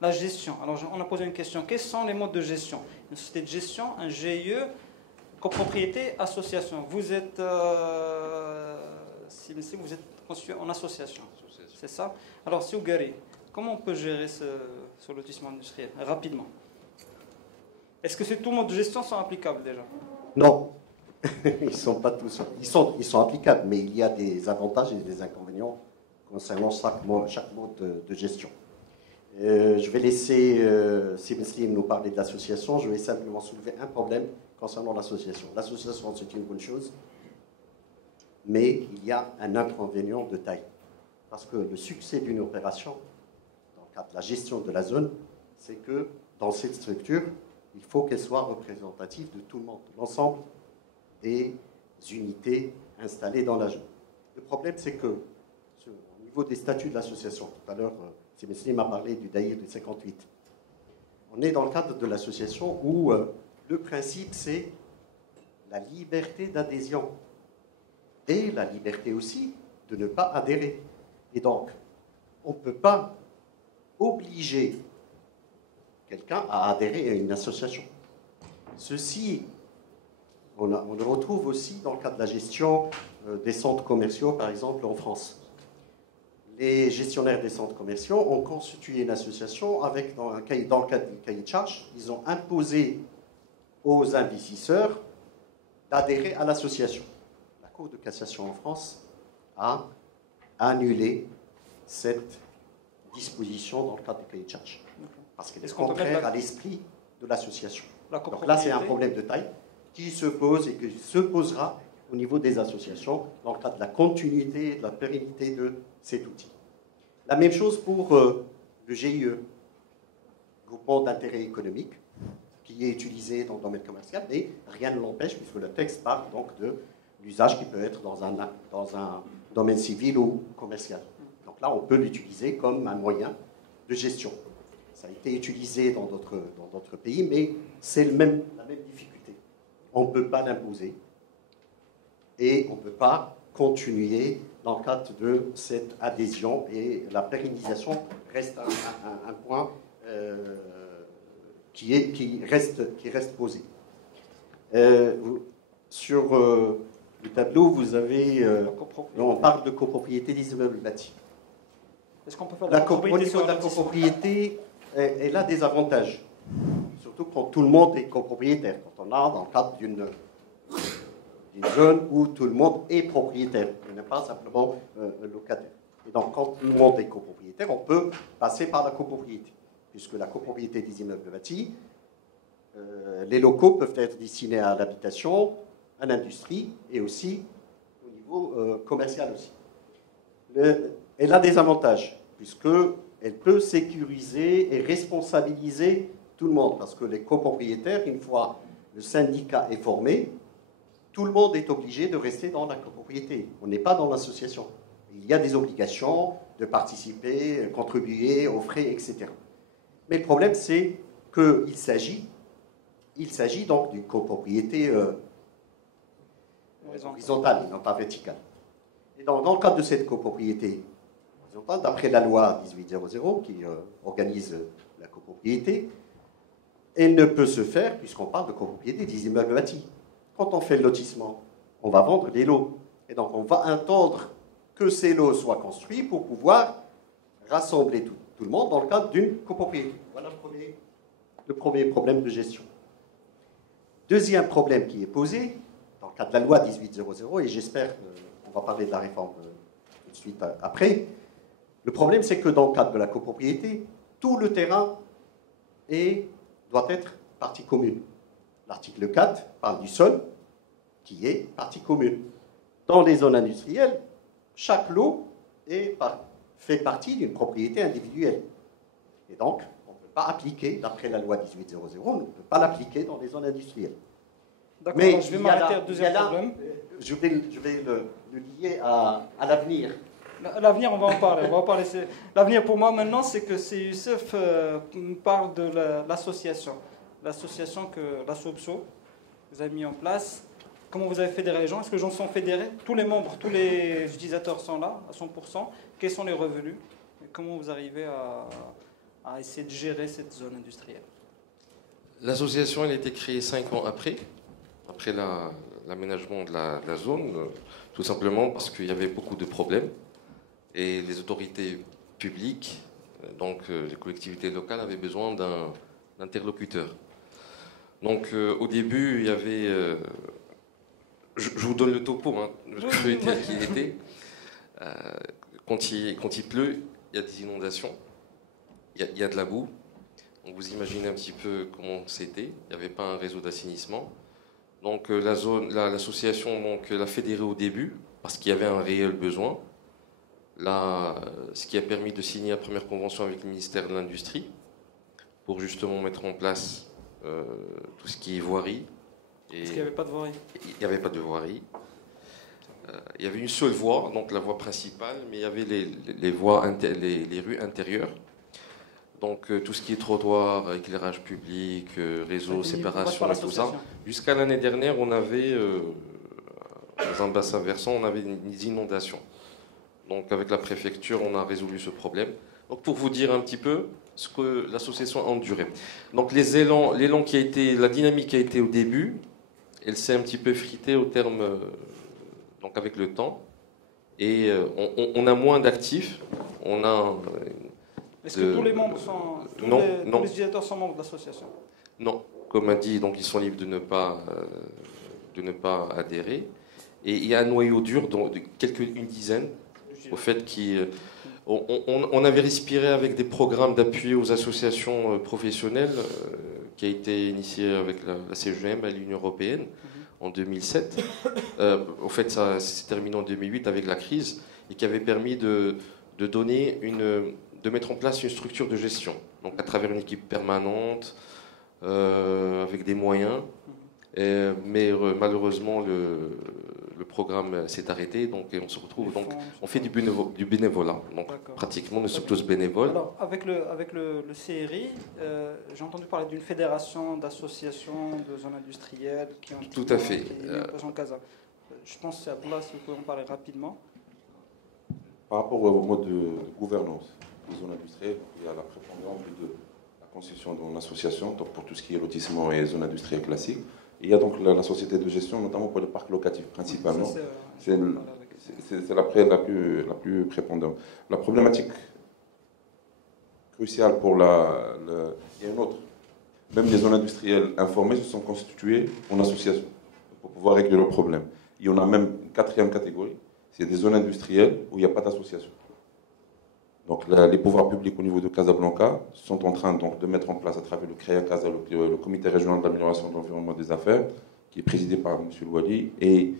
La gestion, alors on a posé une question, quels sont les modes de gestion? Une société de gestion, un GIE, copropriété, association. Vous êtes, vous êtes constitué en association, c'est ça? Alors, si Ougari, comment on peut gérer ce lotissement industriel rapidement? Est-ce que tous les modes de gestion sont applicables déjà? Non, ils sont pas tous. Ils sont applicables, mais il y a des avantages et des inconvénients concernant chaque mode de gestion. Je vais laisser Sim nous parler de l'association. Je vais simplement soulever un problème concernant l'association. L'association, c'est une bonne chose, mais il y a un inconvénient de taille. Parce que le succès d'une opération, dans le cadre de la gestion de la zone, c'est que dans cette structure, il faut qu'elle soit représentative de tout le monde, l'ensemble des unités installées dans la zone. Le problème, c'est que, au niveau des statuts de l'association, tout à l'heure, Sim m'a parlé du DAIR de 58. On est dans le cadre de l'association où le principe, c'est la liberté d'adhésion et la liberté aussi de ne pas adhérer. Et donc, on ne peut pas obliger quelqu'un à adhérer à une association. Ceci, on le retrouve aussi dans le cadre de la gestion des centres commerciaux, par exemple, en France. Les gestionnaires des centres commerciaux ont constitué une association avec, dans le cadre du cahier de charge, ils ont imposé aux investisseurs d'adhérer à l'association. La Cour de cassation en France a annulé cette disposition dans le cadre du cahier de charge. Parce qu'elle est contraire à l'esprit de l'association. Donc là, c'est un problème de taille qui se pose et qui se posera au niveau des associations dans le cadre de la continuité et de la pérennité de cet outil. La même chose pour le GIE, groupement d'intérêt économique, qui est utilisé dans le domaine commercial, mais rien ne l'empêche, puisque le texte parle donc de l'usage qui peut être dans un domaine civil ou commercial. Donc là, on peut l'utiliser comme un moyen de gestion. Ça a été utilisé dans d'autres pays, mais c'est la même difficulté. On ne peut pas l'imposer et on ne peut pas continuer dans le cadre de cette adhésion, et la pérennisation reste un point qui reste posé. Sur le tableau, vous avez... on parle de copropriété des immeubles bâtis. Est-ce qu'on peut faire de La la copropriété sur la lotissement? copropriété, elle a des avantages. Surtout quand tout le monde est copropriétaire. Quand on a dans le cadre d'une zone où tout le monde est propriétaire. Il n'est pas simplement locataire. Et donc, quand tout le monde est copropriétaire, on peut passer par la copropriété. Puisque la copropriété des immeubles bâtis, les locaux peuvent être destinés à l'habitation, à l'industrie et aussi au niveau commercial aussi. Elle a des avantages, puisqu'elle peut sécuriser et responsabiliser tout le monde. Parce que les copropriétaires, une fois le syndicat est formé, tout le monde est obligé de rester dans la copropriété. On n'est pas dans l'association. Il y a des obligations de participer, contribuer aux frais, etc. Mais le problème, c'est qu'il s'agit donc d'une copropriété horizontale et non pas verticale. Et dans le cadre de cette copropriété horizontale, d'après la loi 1800 qui organise la copropriété, elle ne peut se faire, puisqu'on parle de copropriété des immeubles bâtis. Quand on fait le lotissement, on va vendre des lots. Et donc on va attendre que ces lots soient construits pour pouvoir rassembler tout le monde dans le cadre d'une copropriété. Voilà le premier problème de gestion. Deuxième problème qui est posé, dans le cadre de la loi 1800, et j'espère qu'on va parler de la réforme tout de suite après, le problème c'est que dans le cadre de la copropriété, tout le terrain doit être partie commune. L'article 4 parle du sol, qui est partie commune. Dans les zones industrielles, chaque lot fait partie d'une propriété individuelle. Et donc, on ne peut pas appliquer, d'après la loi 1800, on ne peut pas l'appliquer dans les zones industrielles. D'accord, Mais je vais m'arrêter au deuxième problème. Je vais le lier à l'avenir. L'avenir, on va en parler. L'avenir pour moi maintenant, c'est que CUCF parle de l'association. L'association que la SOPSO vous avez mis en place. Comment vous avez fédéré les gens? Est-ce que les gens sont fédérés? Tous les membres, tous les utilisateurs sont là, à 100%. Quels sont les revenus? Et comment vous arrivez à essayer de gérer cette zone industrielle? L'association, elle a été créée 5 ans après l'aménagement de la zone, tout simplement parce qu'il y avait beaucoup de problèmes. Et les autorités publiques, donc les collectivités locales, avaient besoin d'un interlocuteur. Donc au début, il y avait... je vous donne le topo, le cru tel qu'il était. Quand il pleut, il y a des inondations, il y a de la boue. Donc vous imaginez un petit peu comment c'était. Il n'y avait pas un réseau d'assainissement. Donc l'association l'a fédéré au début, parce qu'il y avait un réel besoin. Là, ce qui a permis de signer la première convention avec le ministère de l'Industrie, pour justement mettre en place tout ce qui est voirie. Parce qu'il n'y avait pas de voirie. Il n'y avait pas de voirie. Il y avait une seule voie, donc la voie principale, mais il y avait les rues intérieures. Donc tout ce qui est trottoir, éclairage public, réseau, séparation et tout ça. Jusqu'à l'année dernière, on avait, dans un bassin versant, on avait des inondations. Donc avec la préfecture, on a résolu ce problème. Donc pour vous dire un petit peu ce que l'association a enduré. Donc l'élan qui a été, la dynamique qui a été au début, elle s'est un petit peu fritée au terme, donc avec le temps. Et on a moins d'actifs. On a... Est-ce que tous les membres sont... tous les utilisateurs sont membres de l'association? Non. Comme a dit, donc ils sont libres de ne pas adhérer. Et il y a un noyau dur, une dizaine, au fait on avait respiré avec des programmes d'appui aux associations professionnelles qui a été initié avec la CGM à l'Union européenne en 2007. Au fait, ça s'est terminé en 2008 avec la crise et qui avait permis de mettre en place une structure de gestion, donc à travers une équipe permanente, avec des moyens. Mais malheureusement, le programme s'est arrêté, donc et on se retrouve. Donc, on fait du bénévolat. Donc, pratiquement, nous sommes tous bénévoles. Alors, avec le CRI, j'ai entendu parler d'une fédération d'associations de zones industrielles qui ont. Tout à fait. Je pense que c'est à Abdallah, si vous pouvez en parler rapidement. Par rapport au mode de gouvernance des zones industrielles, il y a la prépondérance de la constitution d'une association, donc pour tout ce qui est lotissement et zones industrielles classiques. Il y a donc la société de gestion, notamment pour les parcs locatifs principalement. C'est la plus prépondérante. La problématique crucial pour il y a une autre. Même les zones industrielles informées se sont constituées en association pour pouvoir régler leurs problèmes. Il y en a même une quatrième catégorie, c'est des zones industrielles où il n'y a pas d'association. Donc les pouvoirs publics au niveau de Casablanca sont en train donc, de mettre en place à travers le CREA Casa, le comité régional d'amélioration de l'environnement des affaires, qui est présidé par M. Louali et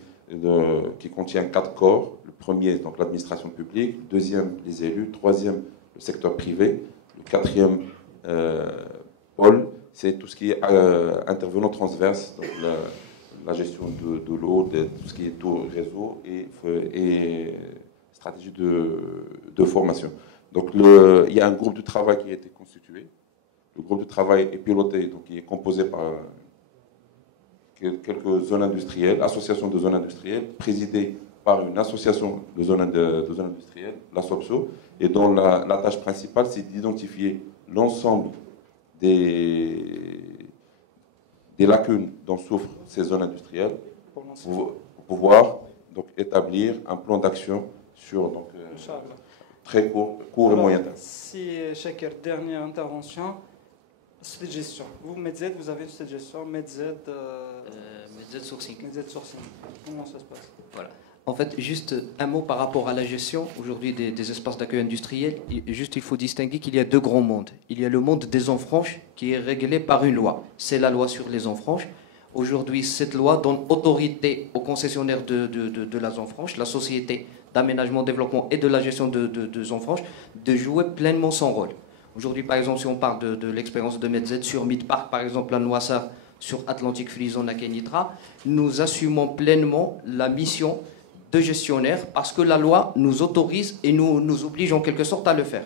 qui contient 4 corps. Le premier, donc l'administration publique, le deuxième, les élus, le troisième, le secteur privé, le quatrième pôle, c'est tout ce qui est intervenant transverse, donc la gestion de l'eau, tout ce qui est tout réseau et stratégie de formation. Donc il y a un groupe de travail qui a été constitué. Le groupe de travail est piloté, donc il est composé par quelques zones industrielles, associations de zones industrielles, présidées par une association de zones industrielles, la SOPSO, et dont la tâche principale, c'est d'identifier l'ensemble des lacunes dont souffrent ces zones industrielles pour pouvoir donc, établir un plan d'action sur donc, très court et moyen terme. Si chaque dernière intervention, c'est de gestion. Vous, Medz, vous avez cette gestion, Medz Sourcing. Comment ça se passe? Voilà. En fait, juste un mot par rapport à la gestion aujourd'hui des espaces d'accueil industriels. Juste, il faut distinguer qu'il y a 2 grands mondes. Il y a le monde des zones franches qui est réglé par une loi. C'est la loi sur les zones franches. Aujourd'hui, cette loi donne autorité aux concessionnaires de la zone franche, la société d'aménagement, développement et de la gestion de zone franche, de jouer pleinement son rôle. Aujourd'hui, par exemple, si on parle de l'expérience de Medz sur Midpark, par exemple, à Noissar, sur Atlantic Free Zone à Kenitra, nous assumons pleinement la mission de gestionnaire parce que la loi nous autorise et nous oblige en quelque sorte à le faire.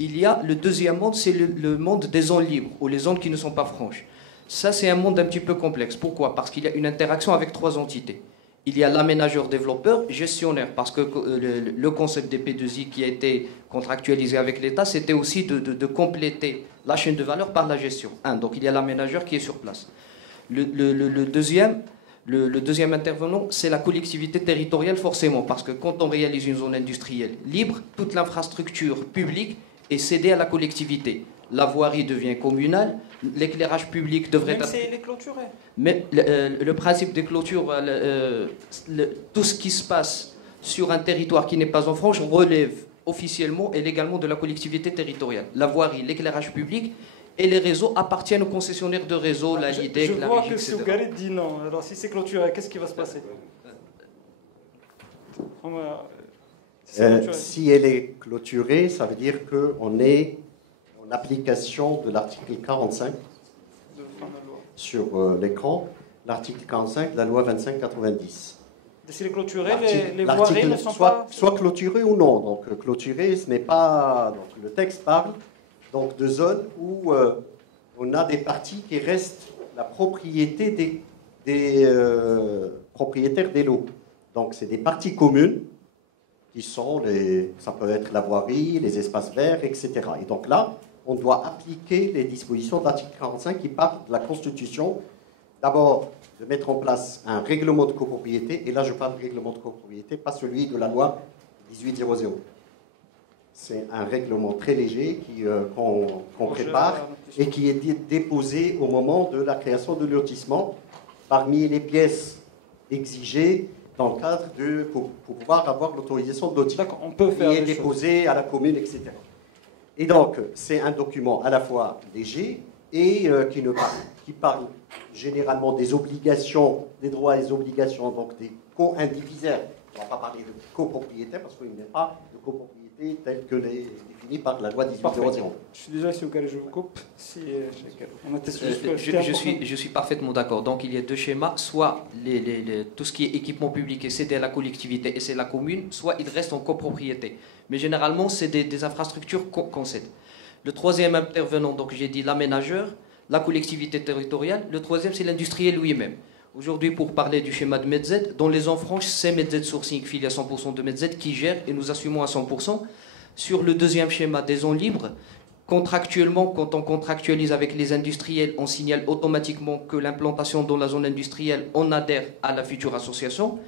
Il y a le deuxième monde, c'est le monde des zones libres ou les zones qui ne sont pas franches. Ça, c'est un monde un petit peu complexe. Pourquoi? Parce qu'il y a une interaction avec 3 entités. Il y a l'aménageur, développeur, gestionnaire, parce que le concept des P2I qui a été contractualisé avec l'État, c'était aussi de compléter la chaîne de valeur par la gestion. Donc il y a l'aménageur qui est sur place. Le deuxième intervenant, c'est la collectivité territoriale forcément, parce que quand on réalise une zone industrielle libre, toute l'infrastructure publique est cédée à la collectivité. La voirie devient communale, l'éclairage public devrait être... Même si elle est clôturée. Mais le principe des clôtures, tout ce qui se passe sur un territoire qui n'est pas en franche relève officiellement et légalement de la collectivité territoriale. La voirie, l'éclairage public et les réseaux appartiennent aux concessionnaires de réseaux, la LIDEC, la vois Régie, que etc. Sougaret dit non. Alors si c'est clôturé, qu'est-ce qui va se passer? Si elle est clôturée, ça veut dire qu'on est en application de l'article 45 sur l'écran, l'article 45 de la loi 2590. Si elle est clôturée, les voiries ne sont pas... Soit clôturée ou non. Donc clôturée, ce n'est pas... Donc, le texte parle donc, de zones où on a des parties qui restent la propriété des propriétaires des lots. Donc c'est des parties communes qui sont, ça peut être la voirie, les espaces verts, etc. Et donc là, on doit appliquer les dispositions de l'article 45 qui parlent de la Constitution. D'abord, de mettre en place un règlement de copropriété. Et là, je parle de règlement de copropriété, pas celui de la loi 1800. C'est un règlement très léger qu'on prépare et qui est déposé au moment de la création de lotissement parmi les pièces exigées dans le cadre pour pouvoir avoir l'autorisation de lotissement. D'accord, on peut faire qui est déposé à la commune, etc. Et donc, c'est un document à la fois léger et qui parle généralement des obligations, des droits et des obligations, donc des co-indivisaires. On ne va pas parler de copropriétaire parce qu'il n'y a pas de copropriété telle que les définie par la loi 1800. Je suis désolé si je vous coupe. Je suis parfaitement d'accord. Donc il y a 2 schémas. Soit tout ce qui est équipement public est cédé à la collectivité et c'est la commune, soit il reste en copropriété. Mais généralement, c'est des infrastructures qu'on cède. Le troisième intervenant, donc j'ai dit l'aménageur, la collectivité territoriale. Le troisième, c'est l'industriel lui-même. Aujourd'hui, pour parler du schéma de Medz, dans les zones franches, c'est Medz Sourcing, filiale à 100% de Medz, qui gère et nous assumons à 100%. Sur le deuxième schéma des zones libres, contractuellement, quand on contractualise avec les industriels, on signale automatiquement que l'implantation dans la zone industrielle, on adhère à la future association.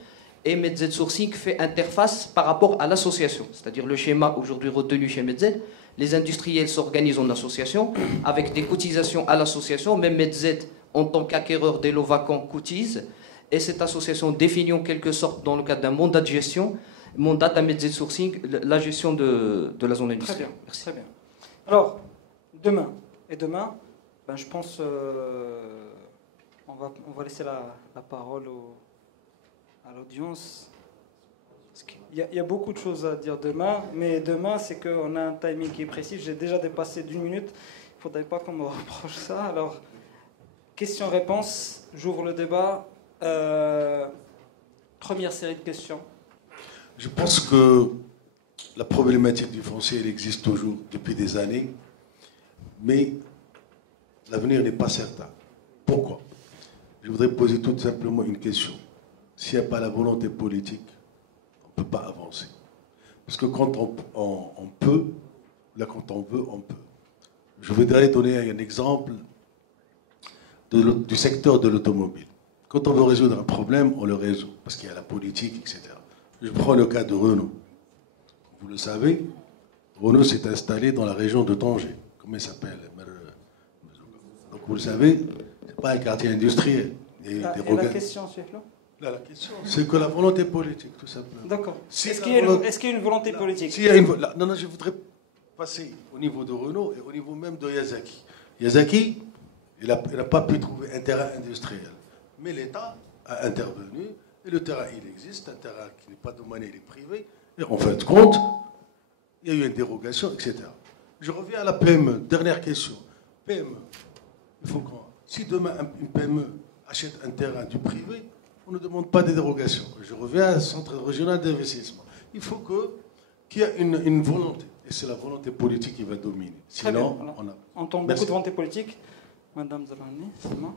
Et Medz Sourcing fait interface par rapport à l'association. C'est-à-dire le schéma aujourd'hui retenu chez Medz, les industriels s'organisent en association, avec des cotisations à l'association, même Medz, en tant qu'acquéreur des lots vacants, cotise, et cette association définit en quelque sorte, dans le cadre d'un mandat de gestion, mandat à Medz Sourcing, la gestion de la zone industrielle. Très bien, merci. Très bien. Alors, demain, ben, je pense on va laisser la parole à l'audience. Il y a beaucoup de choses à dire demain, mais demain, c'est qu'on a un timing qui est précis. J'ai déjà dépassé d'1 minute. Il ne faudrait pas qu'on me reproche ça. Alors, questions-réponses. J'ouvre le débat. Première série de questions. Je pense que la problématique du foncier, elle existe toujours depuis des années, mais l'avenir n'est pas certain. Pourquoi? Je voudrais poser tout simplement une question. S'il n'y a pas la volonté politique, on ne peut pas avancer. Parce que quand on peut, là quand on veut, on peut. Je voudrais donner un exemple du secteur de l'automobile. Quand on veut résoudre un problème, on le résout, parce qu'il y a la politique, etc. Je prends le cas de Renault. Vous le savez, Renault s'est installé dans la région de Tanger. Comment il s'appelle? Donc vous le savez, ce n'est pas un quartier industriel. Et la question, Là, la question, c'est que la volonté politique, tout simplement. D'accord. Est-ce qu'il y a une volonté politique? Non, je voudrais passer au niveau de Renault et au niveau même de Yazaki. Yazaki, il n'a pas pu trouver un terrain industriel. Mais l'État a intervenu, et le terrain, il existe, un terrain qui n'est pas domané, il est privé. Et en fin de compte, il y a eu une dérogation, etc. Je reviens à la PME. Dernière question. PME, il faut qu'on... Si demain, une PME achète un terrain du privé, on ne demande pas de dérogation. Je reviens au Centre régional d'investissement. Il faut qu'il y ait une volonté. Et c'est la volonté politique qui va dominer. Sinon, on a... On entend beaucoup de volonté politique. Madame Zalani, c'est moi.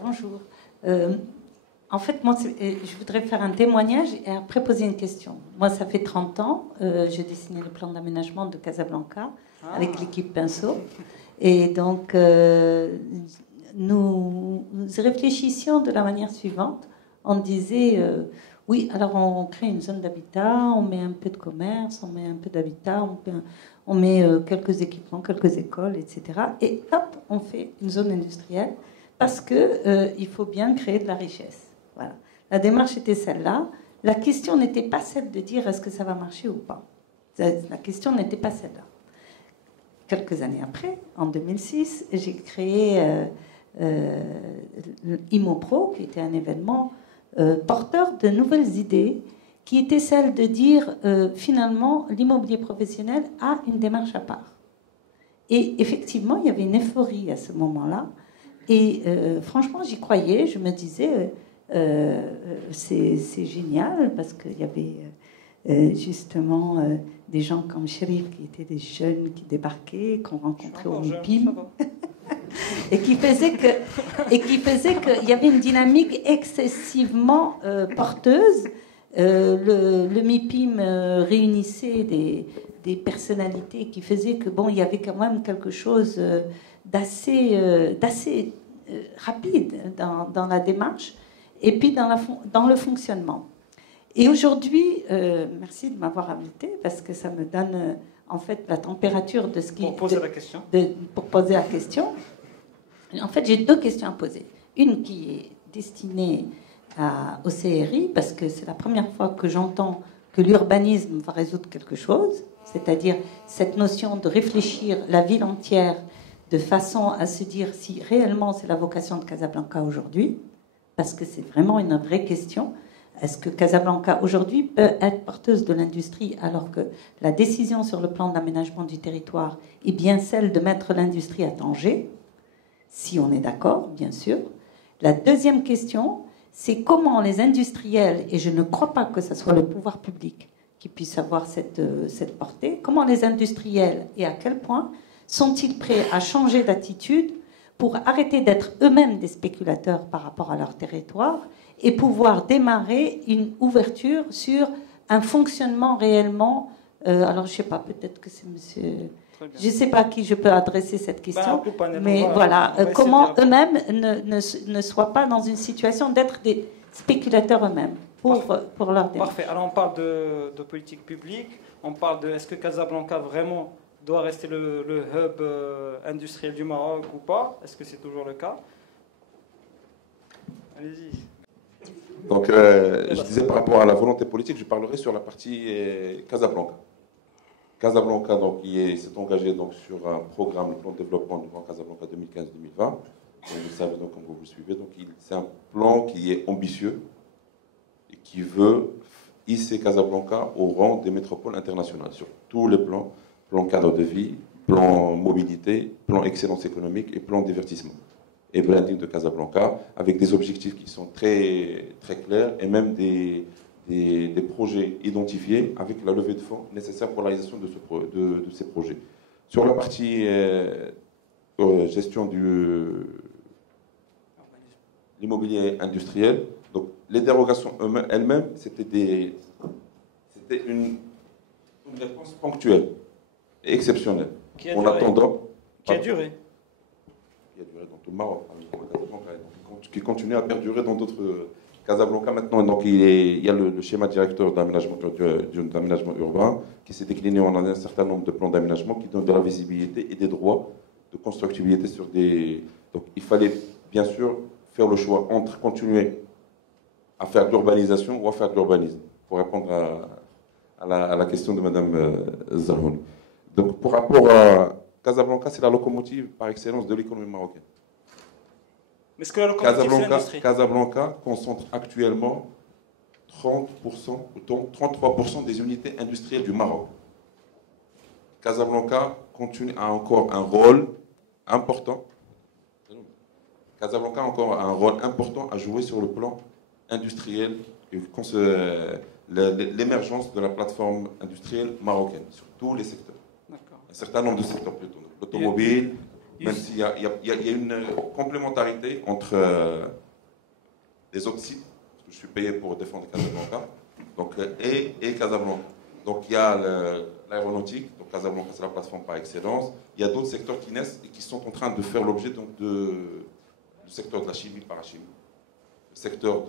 Bonjour. En fait, moi, je voudrais faire un témoignage et après poser une question. Moi, ça fait 30 ans, j'ai dessiné le plan d'aménagement de Casablanca avec l'équipe Pinceau. Et donc, nous réfléchissions de la manière suivante. On disait, oui, alors on crée une zone d'habitat, on met un peu de commerce, on met un peu d'habitat, on met quelques équipements, quelques écoles, etc. Et hop, on fait une zone industrielle parce qu'il faut bien créer de la richesse. Voilà. La démarche était celle-là. La question n'était pas celle de dire est-ce que ça va marcher ou pas. La question n'était pas celle-là. Quelques années après, en 2006, j'ai créé IMOPRO, qui était un événement porteur de nouvelles idées, qui était celle de dire finalement l'immobilier professionnel a une démarche à part. Et effectivement, il y avait une euphorie à ce moment-là. Et franchement, j'y croyais. Je me disais, c'est génial, parce qu'il y avait justement des gens comme Chérif, qui étaient des jeunes qui débarquaient, qu'on rencontrait au MIPIM, et qui faisait qu'il y avait une dynamique excessivement porteuse. Le MIPIM réunissait des personnalités qui faisaient que bon, il y avait quand même quelque chose d'assez rapide dans la démarche et puis dans le fonctionnement. Et aujourd'hui, merci de m'avoir invité parce que ça me donne en fait la température de ce qui... Pour poser la question. Pour poser la question. En fait, j'ai 2 questions à poser. Une qui est destinée au CRI, parce que c'est la première fois que j'entends que l'urbanisme va résoudre quelque chose, c'est-à-dire cette notion de réfléchir la ville entière de façon à se dire si réellement c'est la vocation de Casablanca aujourd'hui, parce que c'est vraiment une vraie question. Est-ce que Casablanca aujourd'hui peut être porteuse de l'industrie alors que la décision sur le plan d'aménagement du territoire est bien celle de mettre l'industrie à Tanger? Si on est d'accord, bien sûr. La deuxième question, c'est comment les industriels, et je ne crois pas que ce soit le pouvoir public qui puisse avoir cette portée, comment les industriels et à quel point sont-ils prêts à changer d'attitude pour arrêter d'être eux-mêmes des spéculateurs par rapport à leur territoire et pouvoir démarrer une ouverture sur un fonctionnement réellement... alors, je ne sais pas, peut-être que c'est monsieur... Je ne sais pas à qui je peux adresser cette question, mais voilà, comment eux-mêmes ne soient pas dans une situation d'être des spéculateurs eux-mêmes. pour leur démarche. Parfait. Alors on parle de politique publique, on parle de est-ce que Casablanca vraiment doit rester le hub industriel du Maroc ou pas? Est-ce que c'est toujours le cas? Allez-y. Donc, je disais par rapport à la volonté politique, je parlerai sur la partie Casablanca. Casablanca donc, s'est engagé donc, sur un programme, le plan de développement du Grand Casablanca 2015-2020. Vous savez, donc, comme vous le suivez, donc, c'est un plan qui est ambitieux et qui veut hisser Casablanca au rang des métropoles internationales sur tous les plans, plan cadre de vie, plan mobilité, plan excellence économique et plan divertissement. Et branding de Casablanca, avec des objectifs qui sont très, très clairs et même des projets identifiés avec la levée de fonds nécessaire pour la réalisation de ces projets. Sur la partie gestion de l'immobilier industriel, donc les dérogations elles-mêmes, c'était une réponse ponctuelle et exceptionnelle. Qui a duré dans tout le Maroc, qui continue à perdurer dans d'autres. Casablanca maintenant, donc il y a le schéma directeur d'aménagement urbain qui s'est décliné en un certain nombre de plans d'aménagement qui donnent de la visibilité et des droits de constructibilité sur des. Donc il fallait bien sûr faire le choix entre continuer à faire de l'urbanisation ou à faire de l'urbanisme, pour répondre à la question de Mme Zerhouni. Donc pour rapport à Casablanca, c'est la locomotive par excellence de l'économie marocaine. Mais est-ce que la locomotive, c'est l'industrie? Casablanca concentre actuellement 30% ou 33% des unités industrielles du Maroc. Casablanca continue à encore un rôle important. Casablanca a encore un rôle important à jouer sur le plan industriel et l'émergence de la plateforme industrielle marocaine sur tous les secteurs. Un certain nombre de secteurs plutôt. L'automobile, même s'il y a une complémentarité entre les autres sites, parce que je suis payé pour défendre Casablanca, donc, et Casablanca. Donc il y a l'aéronautique, donc Casablanca c'est la plateforme par excellence. Il y a d'autres secteurs qui naissent et qui sont en train de faire l'objet du secteur de la chimie parachimie, le secteur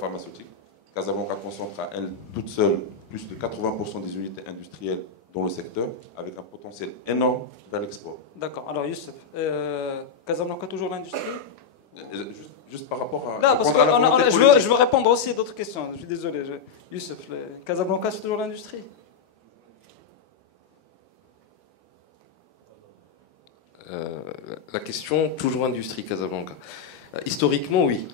pharmaceutique. Casablanca concentre à elle toute seule plus de 80% des unités industrielles dans le secteur, avec un potentiel énorme vers l'export. D'accord. Alors, Youssef, Casablanca toujours l'industrie? Juste par rapport à... Non, parce que je veux répondre aussi à d'autres questions. Je suis désolé. Youssef, Casablanca, c'est toujours l'industrie? La question, toujours industrie Casablanca. Historiquement, oui.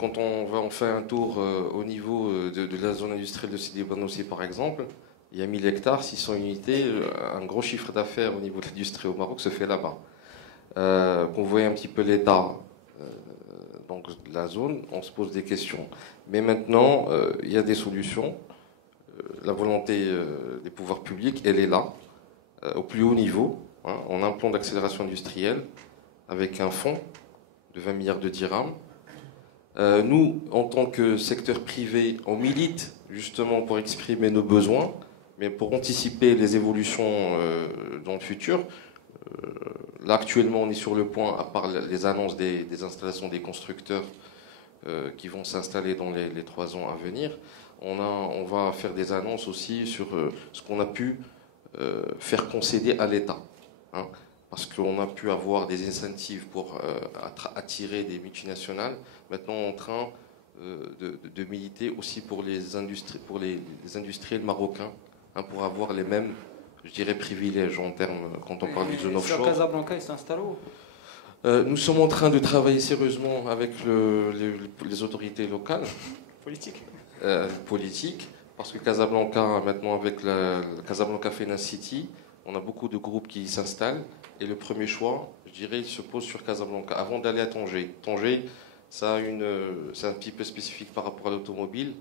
Quand on fait un tour au niveau de la zone industrielle de Sidi Bou Amna par exemple, il y a 1000 hectares, 600 unités, un gros chiffre d'affaires au niveau de l'industrie au Maroc se fait là-bas. Qu'on voit un petit peu l'état donc de la zone, on se pose des questions. Mais maintenant, il y a des solutions. La volonté des pouvoirs publics, elle est là, au plus haut niveau. Hein. On a un plan d'accélération industrielle avec un fonds de 20 milliards de dirhams. Nous, en tant que secteur privé, on milite justement pour exprimer nos besoins, mais pour anticiper les évolutions dans le futur. Là, actuellement, on est sur le point, à part les annonces des installations des constructeurs qui vont s'installer dans les 3 ans à venir, on va faire des annonces aussi sur ce qu'on a pu faire concéder à l'État. Hein, parce qu'on a pu avoir des incentives pour attirer des multinationales. Maintenant, on est en train de militer aussi pour les industriels marocains, hein, pour avoir les mêmes, je dirais, privilèges en termes, quand on parle de zone offshore. Sur Casablanca, il s'installe où? Nous sommes en train de travailler sérieusement avec les autorités locales. Politiques. Parce que Casablanca, maintenant avec la Casablanca Finance City, on a beaucoup de groupes qui s'installent. Et le premier choix, je dirais, il se pose sur Casablanca. Avant d'aller à Tanger. Tanger, c'est un petit peu spécifique par rapport à l'automobile,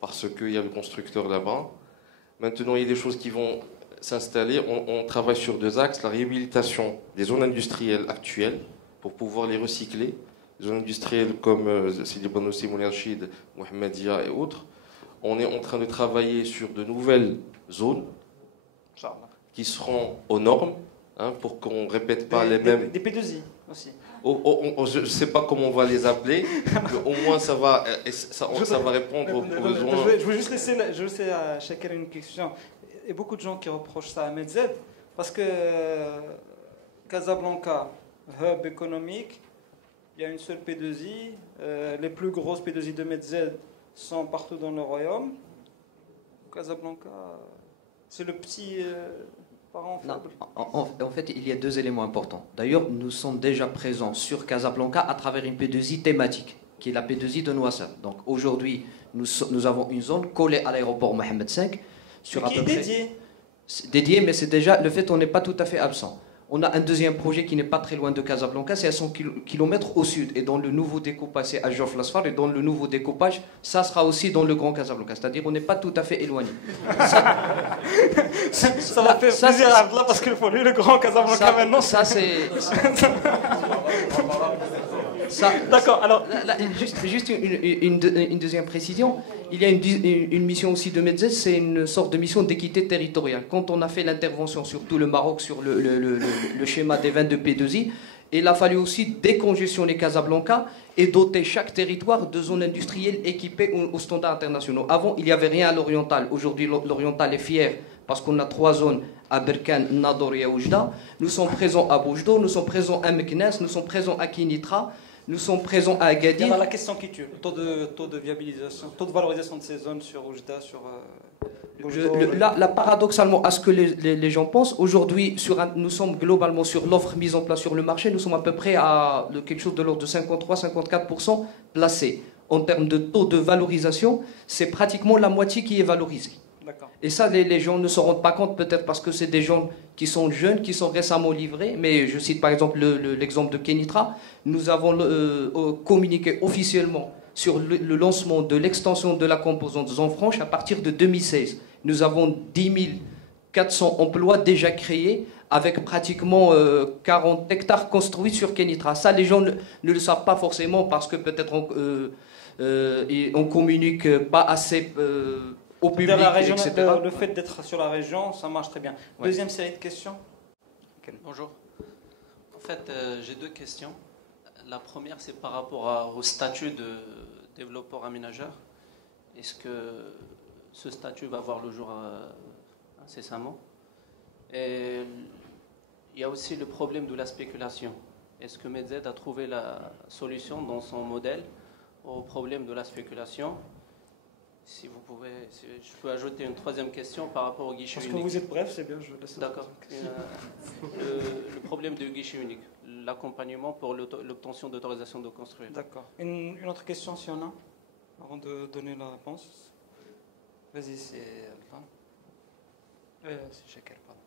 parce qu'il y a le constructeur là-bas. Maintenant, il y a des choses qui vont s'installer. On travaille sur 2 axes. La réhabilitation des zones industrielles actuelles, pour pouvoir les recycler. Les zones industrielles comme Sidi Bou Amna, Moulachid, Mohammedia et autres. On est en train de travailler sur de nouvelles zones qui seront aux normes, hein, pour qu'on ne répète pas les mêmes... Des P2I. aussi. Je ne sais pas comment on va les appeler, mais au moins ça va répondre aux besoins. Je veux juste laisser à chacun une question. Il y a beaucoup de gens qui reprochent ça à Medz parce que Casablanca, hub économique, il y a une seule P2I. Les plus grosses P2I de Medz sont partout dans le royaume. Casablanca, c'est le petit parent faible. En fait, il y a deux éléments importants. D'ailleurs, nous sommes déjà présents sur Casablanca à travers une P2I thématique, qui est la P2I de Noissel. Donc aujourd'hui, nous avons une zone collée à l'aéroport Mohamed V. Qui est dédiée. Dédiée, mais c'est déjà le fait qu'on n'est pas tout à fait absent. On a un deuxième projet qui n'est pas très loin de Casablanca, c'est à 100 km au sud. Et dans le nouveau découpage, c'est à Jof Lasfar. Et dans le nouveau découpage, ça sera aussi dans le Grand Casablanca. C'est-à-dire on n'est pas tout à fait éloigné. Ça va faire plaisir à Abdallah parce qu'il faut lui le Grand Casablanca maintenant. Ça, c'est... D'accord, alors... Juste une deuxième précision. Il y a une mission aussi de Medz, c'est une sorte de mission d'équité territoriale. Quand on a fait l'intervention sur tout le Maroc, sur le schéma des 22 P2I, il a fallu aussi décongestionner Casablanca et doter chaque territoire de zones industrielles équipées aux standards internationaux. Avant, il n'y avait rien à l'oriental. Aujourd'hui, l'oriental est fier parce qu'on a 3 zones à Berkane, Nador et à Oujda. Nous sommes présents à Boujdo, nous sommes présents à Meknes, nous sommes présents à Kinitra. Nous sommes présents à Agadir. Il y a la question qui tue, le taux de viabilisation, taux de valorisation de ces zones sur Oujda, sur... Là, paradoxalement, à ce que les gens pensent, aujourd'hui, nous sommes globalement sur l'offre mise en place sur le marché, nous sommes à peu près à quelque chose de l'ordre de 53-54% placés. En termes de taux de valorisation, c'est pratiquement la moitié qui est valorisée. Et ça, les gens ne se rendent pas compte, peut-être parce que c'est des gens qui sont jeunes, qui sont récemment livrés. Mais je cite par exemple l'exemple de Kenitra. Nous avons communiqué officiellement sur le lancement de l'extension de la composante zone franche à partir de 2016. Nous avons 10 400 emplois déjà créés avec pratiquement 40 hectares construits sur Kenitra. Ça, les gens ne le savent pas forcément parce que peut-être on communique pas assez... au public, etc. Le fait d'être sur la région, ça marche très bien. Ouais. Deuxième série de questions. Bonjour. En fait, j'ai 2 questions. La première, c'est par rapport au statut de développeur aménageur. Est-ce que ce statut va voir le jour incessamment? Et il y a aussi le problème de la spéculation. Est-ce que Medz a trouvé la solution dans son modèle au problème de la spéculation? Si vous pouvez, je peux ajouter une 3e question par rapport au guichet unique. Parce que vous êtes bref, c'est bien, je laisse. D'accord. Le problème du guichet unique, l'accompagnement pour l'obtention d'autorisation de construire. D'accord. Une autre question, s'il y en a, avant de donner la réponse. Vas-y, c'est Chakir, pardon.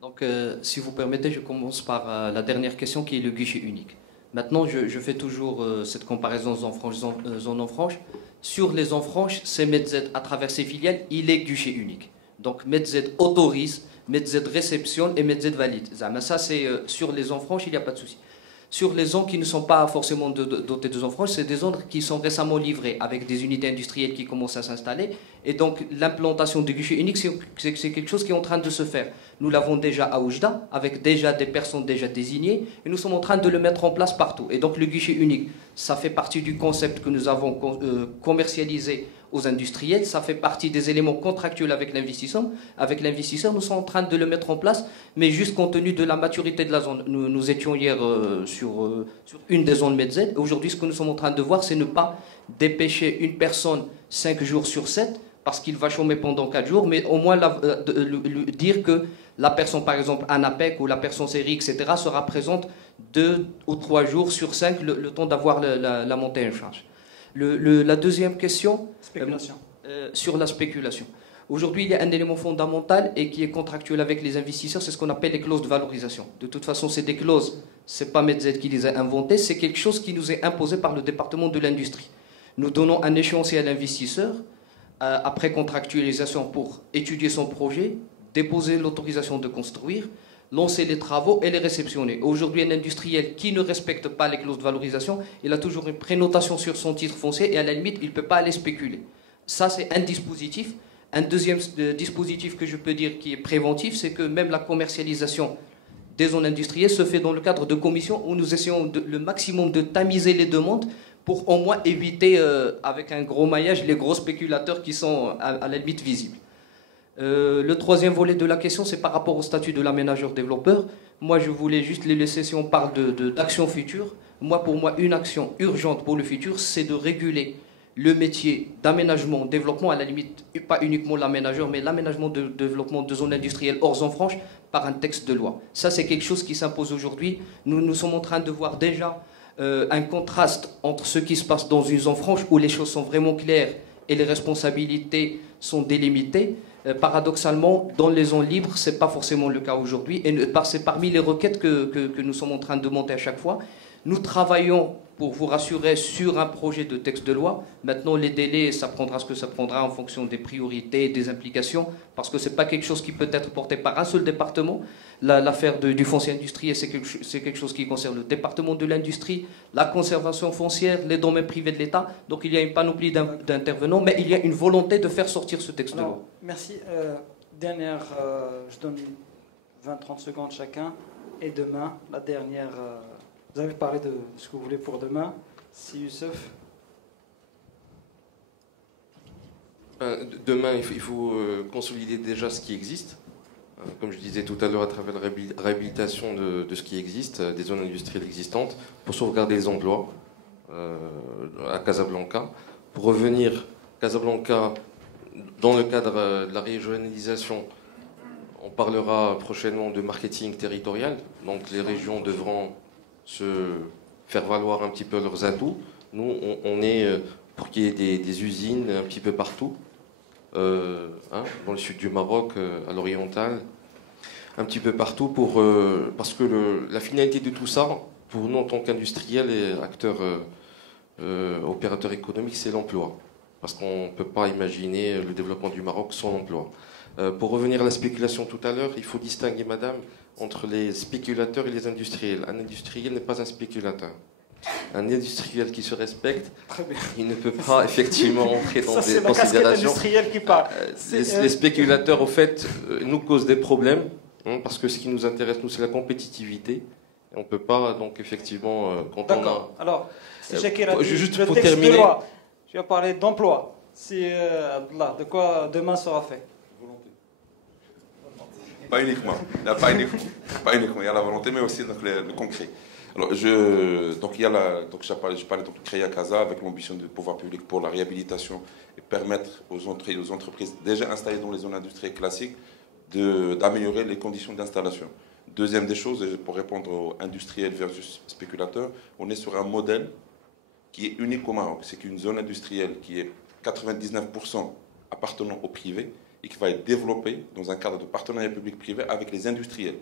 Donc, si vous permettez, je commence par la dernière question qui est le guichet unique. Maintenant, je fais toujours cette comparaison zone en franche. Sur les zones franches, c'est Medz à travers ses filiales, il est guichet unique. Donc Medz autorise, Medz réceptionne et Medz valide. Ça, c'est sur les zones franches, il n'y a pas de souci. Sur les zones qui ne sont pas forcément dotées de zones franches, c'est des zones qui sont récemment livrées avec des unités industrielles qui commencent à s'installer. Et donc l'implantation du guichet unique, c'est quelque chose qui est en train de se faire. Nous l'avons déjà à Oujda, avec déjà des personnes déjà désignées, et nous sommes en train de le mettre en place partout. Et donc le guichet unique, ça fait partie du concept que nous avons commercialisé aux industriels, ça fait partie des éléments contractuels avec l'investisseur. Avec l'investisseur, nous sommes en train de le mettre en place, mais juste compte tenu de la maturité de la zone. Nous étions hier sur une des zones Medz. Aujourd'hui, ce que nous sommes en train de voir, c'est ne pas dépêcher une personne 5 jours sur 7, parce qu'il va chômer pendant 4 jours, mais au moins dire que la personne, par exemple, ANAPEC ou la personne série, etc., sera présente 2 ou 3 jours sur 5, le temps d'avoir la montée en charge. La deuxième question, sur la spéculation. Aujourd'hui, il y a un élément fondamental et qui est contractuel avec les investisseurs, c'est ce qu'on appelle les clauses de valorisation. De toute façon, c'est des clauses, ce n'est pas Medz qui les a inventées, c'est quelque chose qui nous est imposé par le département de l'industrie. Nous donnons un échéancier à l'investisseur, après contractualisation pour étudier son projet, déposer l'autorisation de construire, lancer les travaux et les réceptionner. Aujourd'hui, un industriel qui ne respecte pas les clauses de valorisation, il a toujours une prénotation sur son titre foncier et à la limite, il ne peut pas aller spéculer. Ça, c'est un dispositif. Un deuxième dispositif que je peux dire qui est préventif, c'est que même la commercialisation des zones industrielles se fait dans le cadre de commissions où nous essayons le maximum de tamiser les demandes pour au moins éviter, avec un gros maillage, les gros spéculateurs qui sont à la limite visibles. Le troisième volet de la question, c'est par rapport au statut de l'aménageur-développeur. Moi, je voulais juste les laisser, si on parle d'action future, pour moi, une action urgente pour le futur, c'est de réguler le métier d'aménagement, développement, à la limite, pas uniquement l'aménageur, mais l'aménagement de développement de zones industrielles hors zone franche par un texte de loi. Ça, c'est quelque chose qui s'impose aujourd'hui. Nous sommes en train de voir déjà un contraste entre ce qui se passe dans une zone franche où les choses sont vraiment claires et les responsabilités sont délimitées. Paradoxalement, dans les zones libres, ce n'est pas forcément le cas aujourd'hui. Et c'est parmi les requêtes que nous sommes en train de monter à chaque fois. Nous travaillons, pour vous rassurer, sur un projet de texte de loi. Maintenant, les délais, ça prendra ce que ça prendra en fonction des priorités et des implications, parce que ce n'est pas quelque chose qui peut être porté par un seul département. L'affaire du foncier industriel, c'est quelque chose qui concerne le département de l'industrie, la conservation foncière, les domaines privés de l'État. Donc il y a une panoplie d'intervenants, mais il y a une volonté de faire sortir ce texte de loi. Merci. Dernière, je donne 20-30 secondes chacun. Et demain, la dernière... vous avez parlé de ce que vous voulez pour demain. Si Youssef. Demain, il faut consolider déjà ce qui existe. Comme je disais tout à l'heure, à travers la réhabilitation de ce qui existe, des zones industrielles existantes, pour sauvegarder les emplois à Casablanca. Pour revenir, Casablanca, dans le cadre de la régionalisation, on parlera prochainement de marketing territorial. Donc les régions devront se faire valoir un petit peu leurs atouts. Nous, on est pour qu'il y ait des usines un petit peu partout, dans le sud du Maroc, à l'oriental, un petit peu partout, parce que la finalité de tout ça, pour nous en tant qu'industriels et acteurs, opérateurs économiques, c'est l'emploi. Parce qu'on ne peut pas imaginer le développement du Maroc sans emploi. Pour revenir à la spéculation tout à l'heure, il faut distinguer, madame, entre les spéculateurs et les industriels. Un industriel n'est pas un spéculateur. Un industriel qui se respecte, il ne peut pas effectivement entrer dans des considérations. Qui parle. Les spéculateurs, au fait, nous causent des problèmes, parce que ce qui nous intéresse, nous, c'est la compétitivité. Et on ne peut pas, donc, effectivement, quand D'accord. on a... Alors, si Shakir a dit juste le pour texte terminer, de loi, tu as parlé d'emploi. Si, Abdallah, de quoi demain sera fait? Pas uniquement. Pas uniquement. Il y a la volonté, mais aussi donc, le concret. Alors, je parlais de créer à Casa avec l'ambition du pouvoir public pour la réhabilitation et permettre aux entreprises déjà installées dans les zones industrielles classiques d'améliorer les conditions d'installation. Deuxième des choses, pour répondre aux industriels versus spéculateurs, on est sur un modèle qui est unique au Maroc. C'est qu'une zone industrielle qui est 99% appartenant au privé et qui va être développée dans un cadre de partenariat public-privé avec les industriels.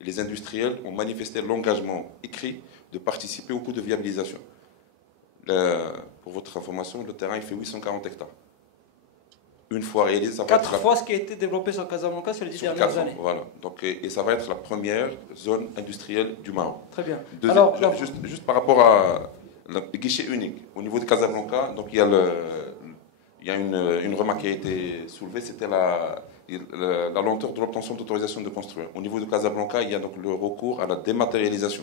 Et les industriels ont manifesté l'engagement écrit de participer au coût de viabilisation. Pour votre information, le terrain il fait 840 hectares. Une fois réalisé, ça va être 4 fois ce qui a été développé sur Casablanca sur les 10 dernières années. Voilà. Donc, et ça va être la première zone industrielle du Maroc. Très bien. Alors, juste par rapport à le guichet unique, au niveau de Casablanca, donc il y a une remarque qui a été soulevée, c'était la lenteur de l'obtention d'autorisation de construire. Au niveau de Casablanca, il y a donc le recours à la dématérialisation.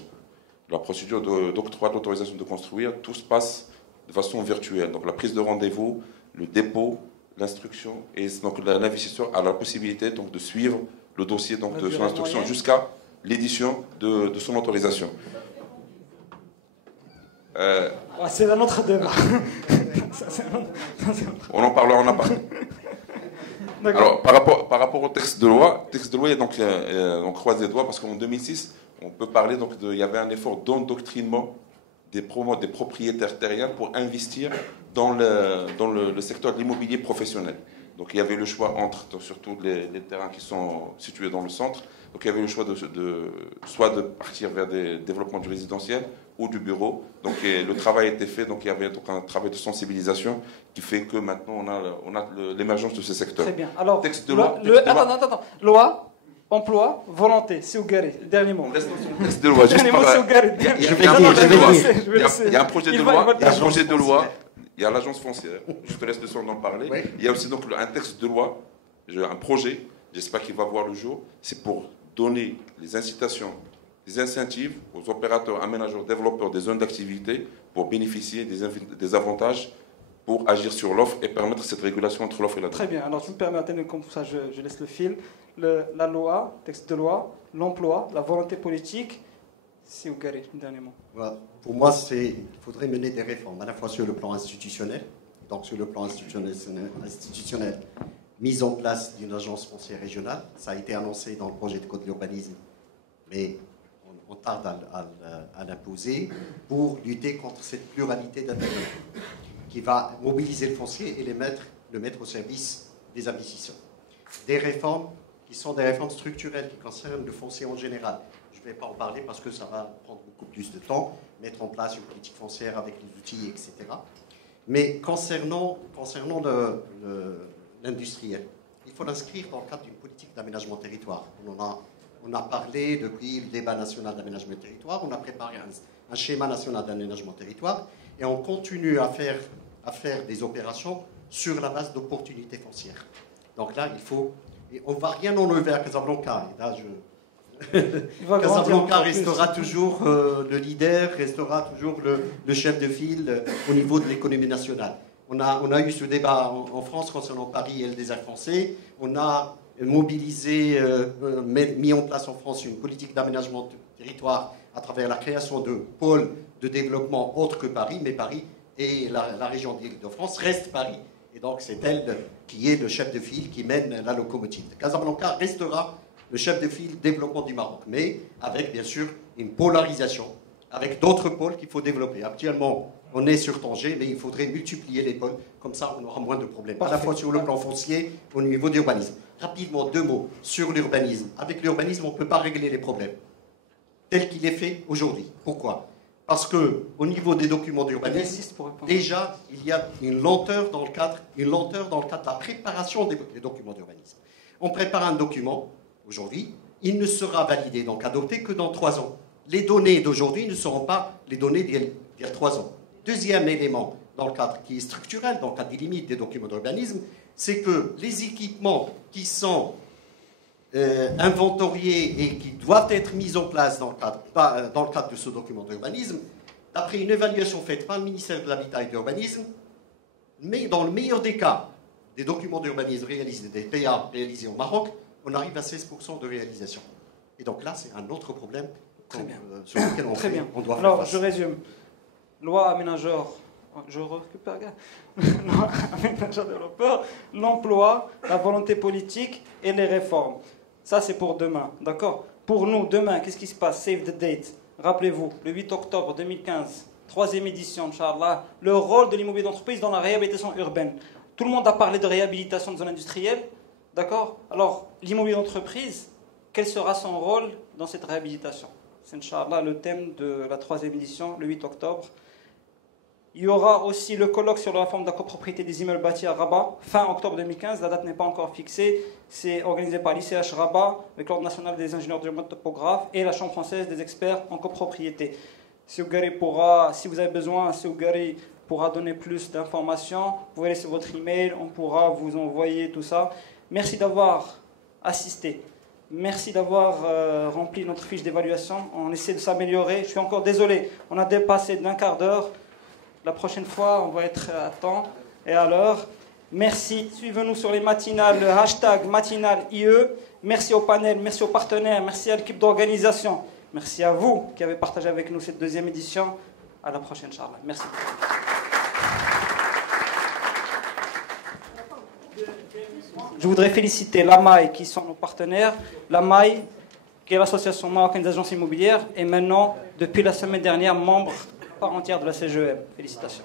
La procédure d'octroi d'autorisation de construire, tout se passe de façon virtuelle. Donc la prise de rendez-vous, le dépôt, l'instruction, et donc l'investisseur a la possibilité donc, de suivre le dossier donc, de son instruction jusqu'à l'édition de son autorisation. C'est un autre débat. On en parlera en aparté. Alors, par rapport au texte de loi, il y a donc on croise les doigts parce qu'en 2006, on peut parler donc il y avait un effort d'endoctrinement des propriétaires terriens pour investir dans le secteur de l'immobilier professionnel. Donc il y avait le choix entre surtout les terrains qui sont situés dans le centre. Donc il y avait le choix soit de partir vers des développements du résidentiel ou du bureau. Donc le travail a été fait. Donc il y avait donc un travail de sensibilisation qui fait que maintenant on a l'émergence de ces secteurs. Très bien. Alors texte de loi. Attends. Loi, emploi, volonté. C'est Ougaré. Dernier mot. Texte de loi. Juste il y a un projet de loi. Il y a l'agence foncière, je te laisse le soin d'en parler. Oui. Il y a aussi donc un texte de loi, un projet, j'espère qu'il va voir le jour, c'est pour donner les incitations des incentives aux opérateurs, aménageurs, développeurs des zones d'activité pour bénéficier des avantages pour agir sur l'offre et permettre cette régulation entre l'offre et la demande. Très bien. Alors, tu me permets, comme ça, je laisse le fil. La loi, texte de loi, l'emploi, la volonté politique. Si vous garez, dernièrement. Voilà. Pour moi, il faudrait mener des réformes, à la fois sur le plan institutionnel, donc sur le plan institutionnel, mise en place d'une agence foncière régionale. Ça a été annoncé dans le projet de code de l'urbanisme, mais on tarde à l'imposer pour lutter contre cette pluralité d'intervenants qui va mobiliser le foncier et le mettre au service des investisseurs. Des réformes qui sont des réformes structurelles qui concernent le foncier en général. Je ne vais pas en parler parce que ça va prendre beaucoup plus de temps, mettre en place une politique foncière avec les outils, etc. Mais concernant l'industriel, il faut l'inscrire dans le cadre d'une politique d'aménagement territoire. On a parlé depuis le débat national d'aménagement territoire, on a préparé un schéma national d'aménagement territoire et on continue à faire des opérations sur la base d'opportunités foncières. Donc là, on ne va rien enlever à Casablanca. Et là, Casablanca restera toujours le leader, restera toujours le chef de file au niveau de l'économie nationale. On a eu ce débat en France concernant Paris et le désert français. On a mobilisé, mis en place en France une politique d'aménagement de territoire à travers la création de pôles de développement autres que Paris, mais Paris et la région d'Île-de-France restent Paris. Et donc c'est elle qui est le chef de file qui mène la locomotive. Casablanca restera le chef de file développement du Maroc, mais avec bien sûr une polarisation, avec d'autres pôles qu'il faut développer. Actuellement, on est sur Tanger, mais il faudrait multiplier les pôles, comme ça on aura moins de problèmes. À la fois sur le plan foncier, au niveau d'urbanisme. Rapidement, 2 mots sur l'urbanisme. Avec l'urbanisme, on ne peut pas régler les problèmes tel qu'il est fait aujourd'hui. Pourquoi ? Parce qu'au niveau des documents d'urbanisme, déjà, il y a une lenteur dans le cadre de la préparation des documents d'urbanisme. On prépare un document, aujourd'hui, il ne sera validé, donc adopté, que dans 3 ans. Les données d'aujourd'hui ne seront pas les données d'il y a 3 ans. Deuxième élément, dans le cadre qui est structurel, dans le cadre des limites des documents d'urbanisme, c'est que les équipements qui sont inventoriés et qui doivent être mis en place dans le cadre de ce document d'urbanisme, d'après une évaluation faite par le ministère de l'Habitat et de l'Urbanisme, mais dans le meilleur des cas, des documents d'urbanisme réalisés, des PA réalisés au Maroc, on arrive à 16% de réalisation. Et donc là, c'est un autre problème sur lequel on doit faire face. Je résume. Loi aménageur, je récupère, loi aménageur développeur, l'emploi, la volonté politique et les réformes. Ça, c'est pour demain, d'accord ? Pour nous, demain, qu'est-ce qui se passe ? Save the date. Rappelez-vous, le 8 octobre 2015, 3e édition, Inch'Allah, le rôle de l'immobilier d'entreprise dans la réhabilitation urbaine. Tout le monde a parlé de réhabilitation de zones industrielles, d'accord ? Alors, l'immobilier d'entreprise, quel sera son rôle dans cette réhabilitation ? C'est Inch'Allah le thème de la 3e édition, le 8 octobre. Il y aura aussi le colloque sur la réforme de la copropriété des immeubles bâtis à Rabat, fin octobre 2015. La date n'est pas encore fixée. C'est organisé par l'ICH Rabat, avec l'Ordre national des ingénieurs de topographes et la Chambre française des experts en copropriété. Seougari pourra, si vous avez besoin, Seougari pourra donner plus d'informations. Vous pouvez laisser votre email, on pourra vous envoyer tout ça. Merci d'avoir assisté. Merci d'avoir rempli notre fiche d'évaluation. On essaie de s'améliorer. Je suis encore désolé, on a dépassé d'un quart d'heure. La prochaine fois, on va être à temps et à l'heure. Merci. Suivez-nous sur les matinales, le hashtag matinale.ie. Merci au panel, merci aux partenaires, merci à l'équipe d'organisation. Merci à vous qui avez partagé avec nous cette 2e édition. À la prochaine, Inch'Allah. Merci. Je voudrais féliciter l'AMAI qui sont nos partenaires. L'AMAI, qui est l'association marocaine des agences immobilières, est maintenant, depuis la semaine dernière, membre part entière de la CGEM. Félicitations.